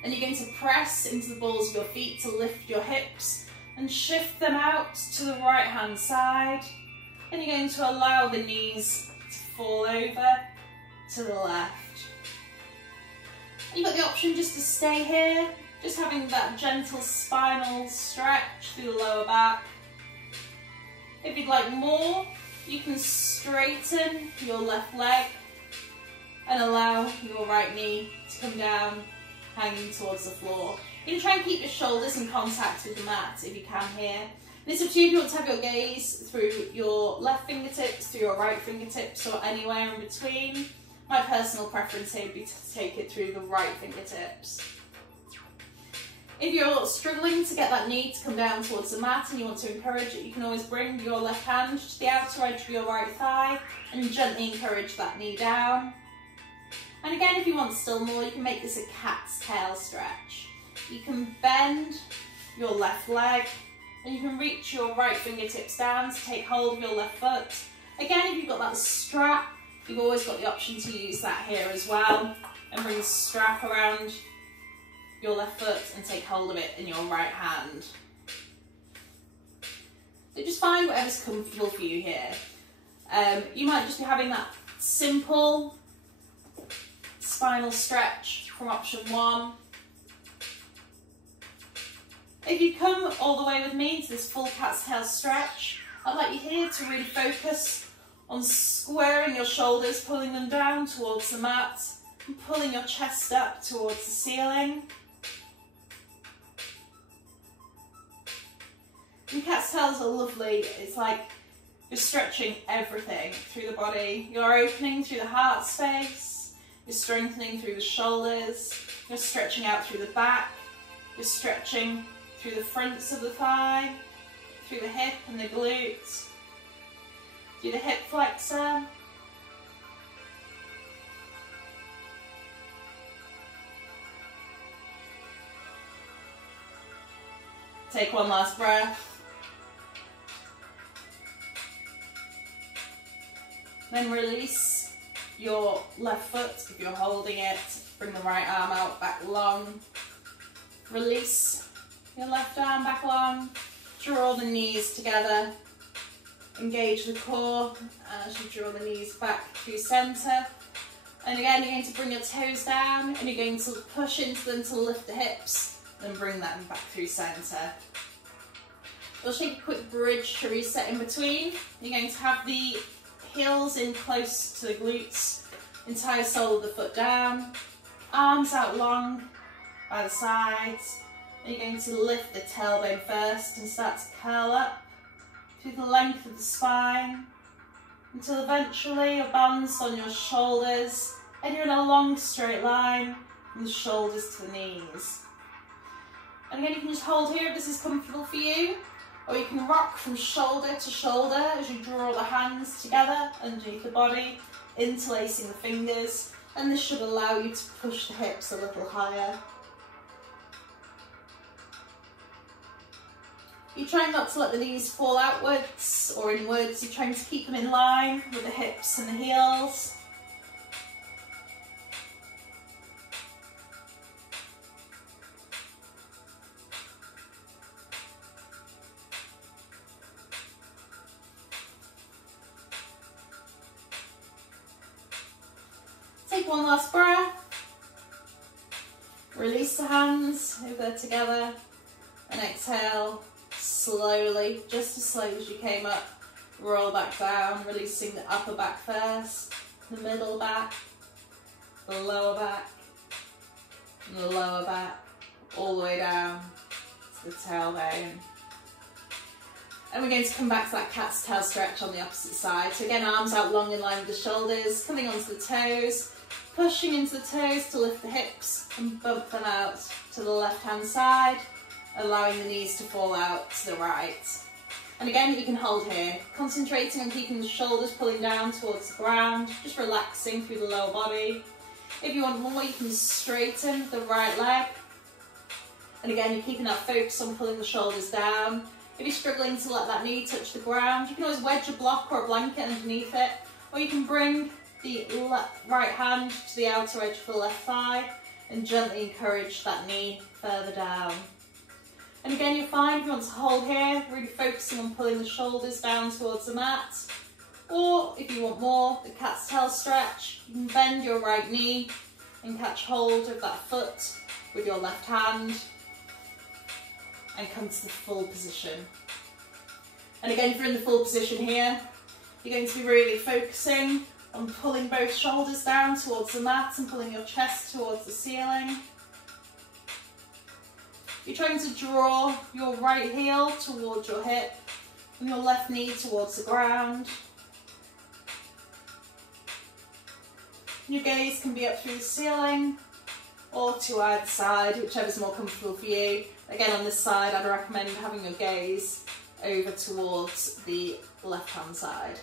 Then you're going to press into the balls of your feet to lift your hips and shift them out to the right hand side. Then you're going to allow the knees to fall over to the left. And you've got the option just to stay here, just having that gentle spinal stretch through the lower back. If you'd like more, you can straighten your left leg and allow your right knee to come down, hanging towards the floor. You can try and keep your shoulders in contact with the mat if you can here. And it's up to you if you want to have your gaze through your left fingertips, through your right fingertips, or anywhere in between. My personal preference here would be to take it through the right fingertips. If you're struggling to get that knee to come down towards the mat and you want to encourage it, you can always bring your left hand to the outer edge of your right thigh and gently encourage that knee down. And again, if you want still more, you can make this a cat's tail stretch. You can bend your left leg and you can reach your right fingertips down to take hold of your left foot. Again, if you've got that strap, you've always got the option to use that here as well and bring the strap around your left foot and take hold of it in your right hand. So just find whatever's comfortable for you here. You might just be having that simple spinal stretch from option 1. If you come all the way with me to this full cat's tail stretch, I'd like you here to really focus on squaring your shoulders, pulling them down towards the mat, and pulling your chest up towards the ceiling. And cat's tails are lovely. It's like you're stretching everything through the body. You're opening through the heart space. You're strengthening through the shoulders. You're stretching out through the back. You're stretching through the fronts of the thigh, through the hip and the glutes, through the hip flexor. Take one last breath. Then release your left foot if you're holding it. Bring the right arm out, back long. Release your left arm back long. Draw the knees together. Engage the core as you draw the knees back through centre. And again, you're going to bring your toes down and you're going to push into them to lift the hips and bring them back through centre. We'll take a quick bridge to reset in between. You're going to have the heels in close to the glutes, entire sole of the foot down, arms out long by the sides. And you're going to lift the tailbone first and start to curl up through the length of the spine until eventually you're balanced on your shoulders and you're in a long straight line from the shoulders to the knees. And again, you can just hold here if this is comfortable for you, or you can rock from shoulder to shoulder as you draw the hands together underneath the body, interlacing the fingers, and this should allow you to push the hips a little higher. You're trying not to let the knees fall outwards or inwards, you're trying to keep them in line with the hips and the heels. Take one last breath. Release the hands over together and exhale. Slowly, just as slow as you came up, roll back down, releasing the upper back first, the middle back, the lower back, and the lower back, all the way down to the tailbone. And we're going to come back to that cat's tail stretch on the opposite side. So again, arms out long in line with the shoulders, coming onto the toes, pushing into the toes to lift the hips and bump them out to the left-hand side, allowing the knees to fall out to the right. And again, you can hold here, concentrating on keeping the shoulders pulling down towards the ground, just relaxing through the lower body. If you want more, you can straighten the right leg. And again, you're keeping that focus on pulling the shoulders down. If you're struggling to let that knee touch the ground, you can always wedge a block or a blanket underneath it, or you can bring the right hand to the outer edge of the left thigh and gently encourage that knee further down. And again, you're fine if you want to hold here, really focusing on pulling the shoulders down towards the mat. Or if you want more, the cat's tail stretch, you can bend your right knee and catch hold of that foot with your left hand and come to the full position. And again, if you're in the full position here, you're going to be really focusing on pulling both shoulders down towards the mat and pulling your chest towards the ceiling. You're trying to draw your right heel towards your hip and your left knee towards the ground. Your gaze can be up through the ceiling or to either side, whichever's more comfortable for you. Again, on this side, I'd recommend having your gaze over towards the left-hand side.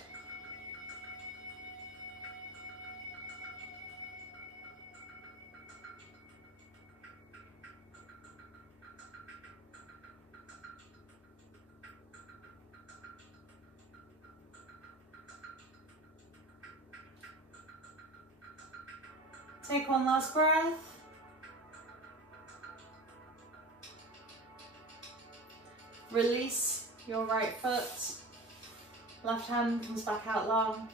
Take one last breath. Release your right foot. Left hand comes back out long.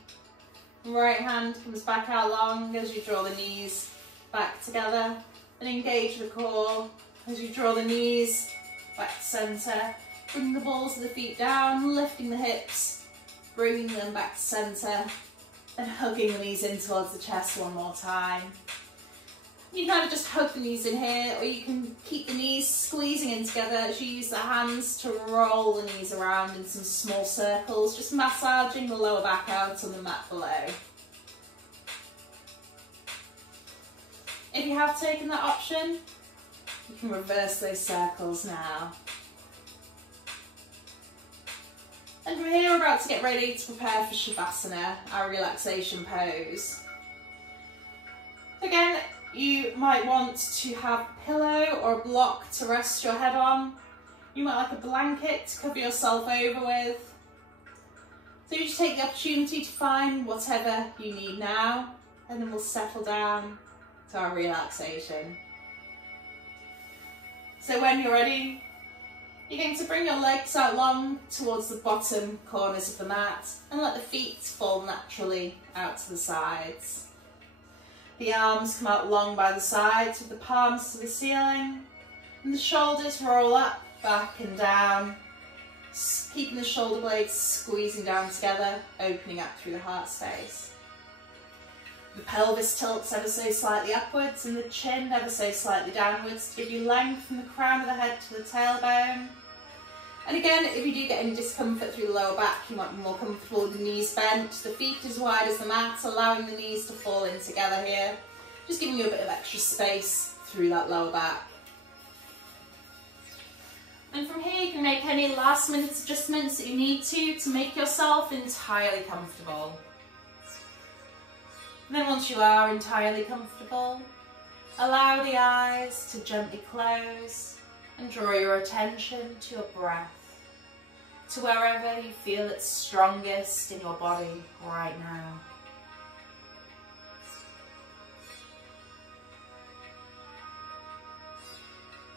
Right hand comes back out long as you draw the knees back together. And engage the core as you draw the knees back to centre. Bring the balls of the feet down, lifting the hips, bringing them back to centre, and hugging the knees in towards the chest one more time. You can either just hug the knees in here, or you can keep the knees squeezing in together as you use the hands to roll the knees around in some small circles, just massaging the lower back out on the mat below. If you have taken that option, you can reverse those circles now. And from here, we're about to get ready to prepare for Shavasana, our relaxation pose. Again, you might want to have a pillow or a block to rest your head on. You might like a blanket to cover yourself over with. So you just take the opportunity to find whatever you need now, and then we'll settle down to our relaxation. So when you're ready, you're going to bring your legs out long towards the bottom corners of the mat and let the feet fall naturally out to the sides. The arms come out long by the sides with the palms to the ceiling, and the shoulders roll up, back and down, keeping the shoulder blades squeezing down together, opening up through the heart space. The pelvis tilts ever so slightly upwards and the chin ever so slightly downwards to give you length from the crown of the head to the tailbone. And again, if you do get any discomfort through the lower back, you might be more comfortable with the knees bent, the feet as wide as the mat, allowing the knees to fall in together here, just giving you a bit of extra space through that lower back. And from here, you can make any last minute adjustments that you need to make yourself entirely comfortable. And then once you are entirely comfortable, allow the eyes to gently close and draw your attention to your breath, to wherever you feel it's strongest in your body right now.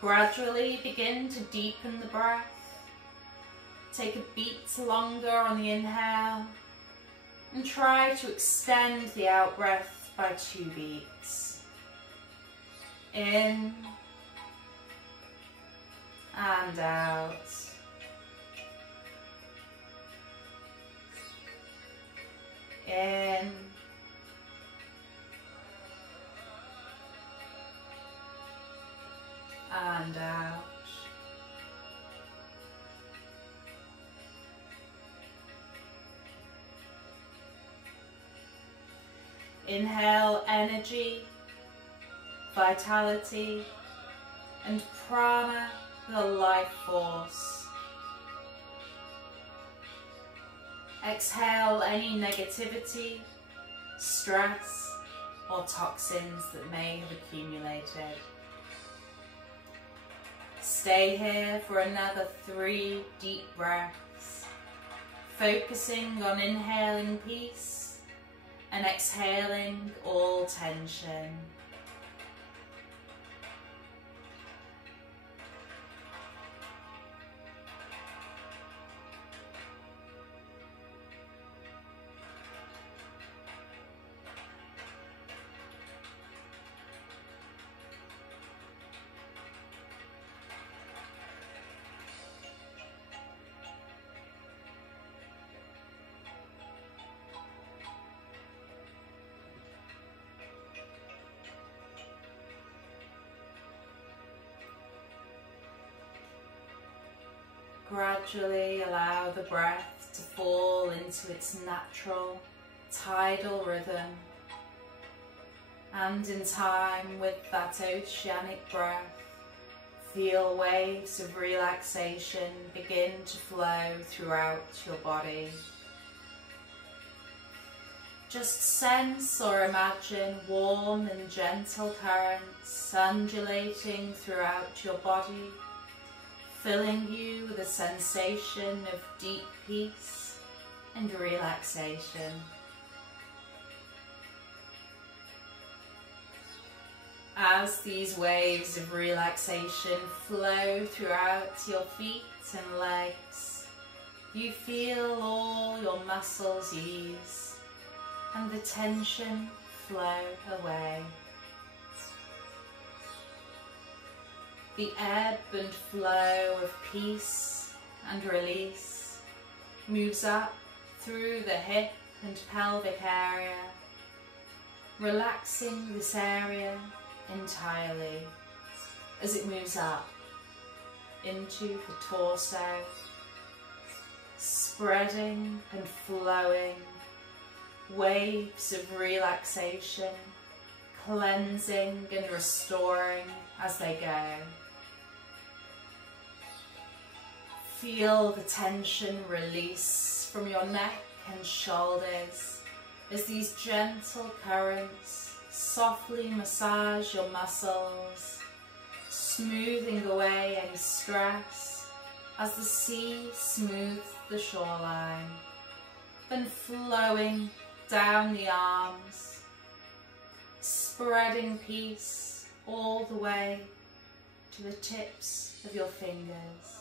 Gradually begin to deepen the breath. Take a beat longer on the inhale and try to extend the out breath by 2 beats. In and out. In and out. Inhale energy, vitality, and prana, the life force. Exhale any negativity, stress, or toxins that may have accumulated. Stay here for another 3 deep breaths, focusing on inhaling peace and exhaling all tension. Gradually allow the breath to fall into its natural, tidal rhythm. And in time with that oceanic breath, feel waves of relaxation begin to flow throughout your body. Just sense or imagine warm and gentle currents undulating throughout your body, filling you with a sensation of deep peace and relaxation. As these waves of relaxation flow throughout your feet and legs, you feel all your muscles ease and the tension flow away. The ebb and flow of peace and release moves up through the hip and pelvic area, relaxing this area entirely as it moves up into the torso, spreading and flowing waves of relaxation, cleansing and restoring as they go. Feel the tension release from your neck and shoulders as these gentle currents softly massage your muscles, smoothing away any stress as the sea smooths the shoreline, then flowing down the arms, spreading peace all the way to the tips of your fingers.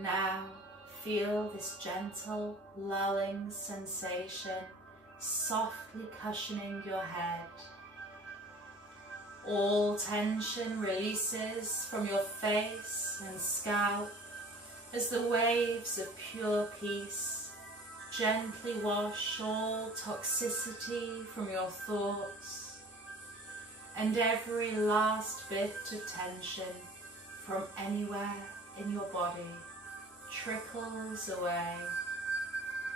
Now feel this gentle, lulling sensation softly cushioning your head. All tension releases from your face and scalp as the waves of pure peace gently wash all toxicity from your thoughts, and every last bit of tension from anywhere in your body trickles away,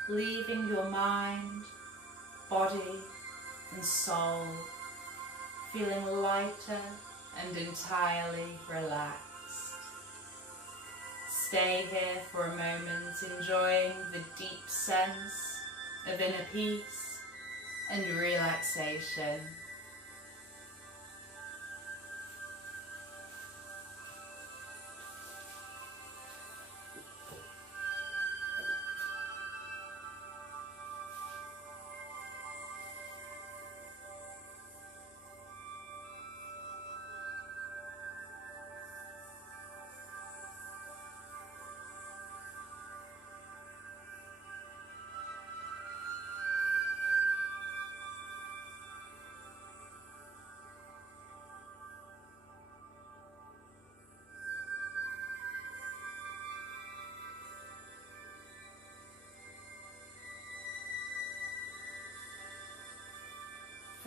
leaving your mind, body and soul feeling lighter and entirely relaxed. Stay here for a moment, enjoying the deep sense of inner peace and relaxation.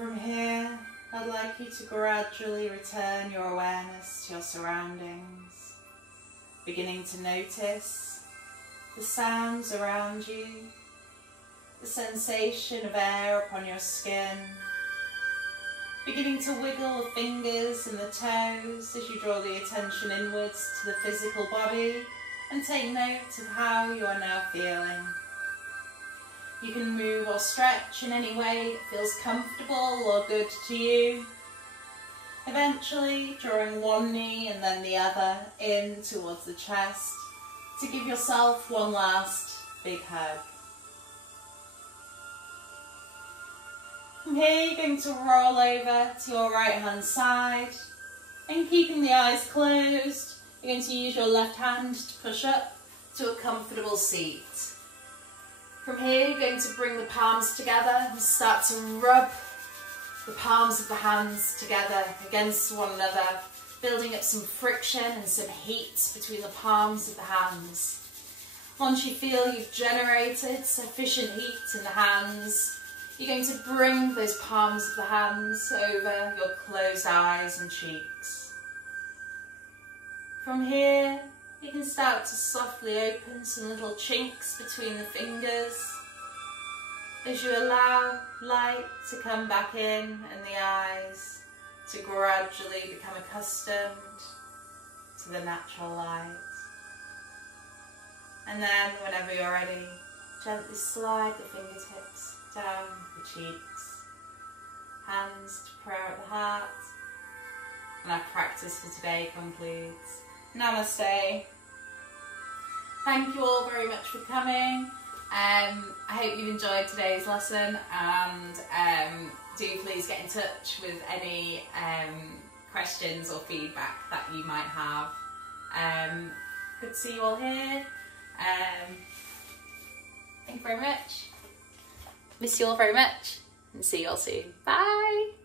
From here, I'd like you to gradually return your awareness to your surroundings, beginning to notice the sounds around you, the sensation of air upon your skin, beginning to wiggle the fingers and the toes as you draw the attention inwards to the physical body and take note of how you are now feeling. You can move or stretch in any way that feels comfortable or good to you. Eventually, drawing one knee and then the other in towards the chest to give yourself one last big hug. From here, you're going to roll over to your right hand side and keeping the eyes closed, you're going to use your left hand to push up to a comfortable seat. From here, you're going to bring the palms together and start to rub the palms of the hands together against one another, building up some friction and some heat between the palms of the hands. Once you feel you've generated sufficient heat in the hands, you're going to bring those palms of the hands over your closed eyes and cheeks. From here, you can start to softly open some little chinks between the fingers as you allow light to come back in and the eyes to gradually become accustomed to the natural light. And then, whenever you're ready, gently slide the fingertips down the cheeks, hands to prayer at the heart, and our practice for today concludes. Namaste. Thank you all very much for coming. I hope you've enjoyed today's lesson, and do please get in touch with any questions or feedback that you might have. Good to see you all here. Thank you very much. Miss you all very much, and see you all soon. Bye.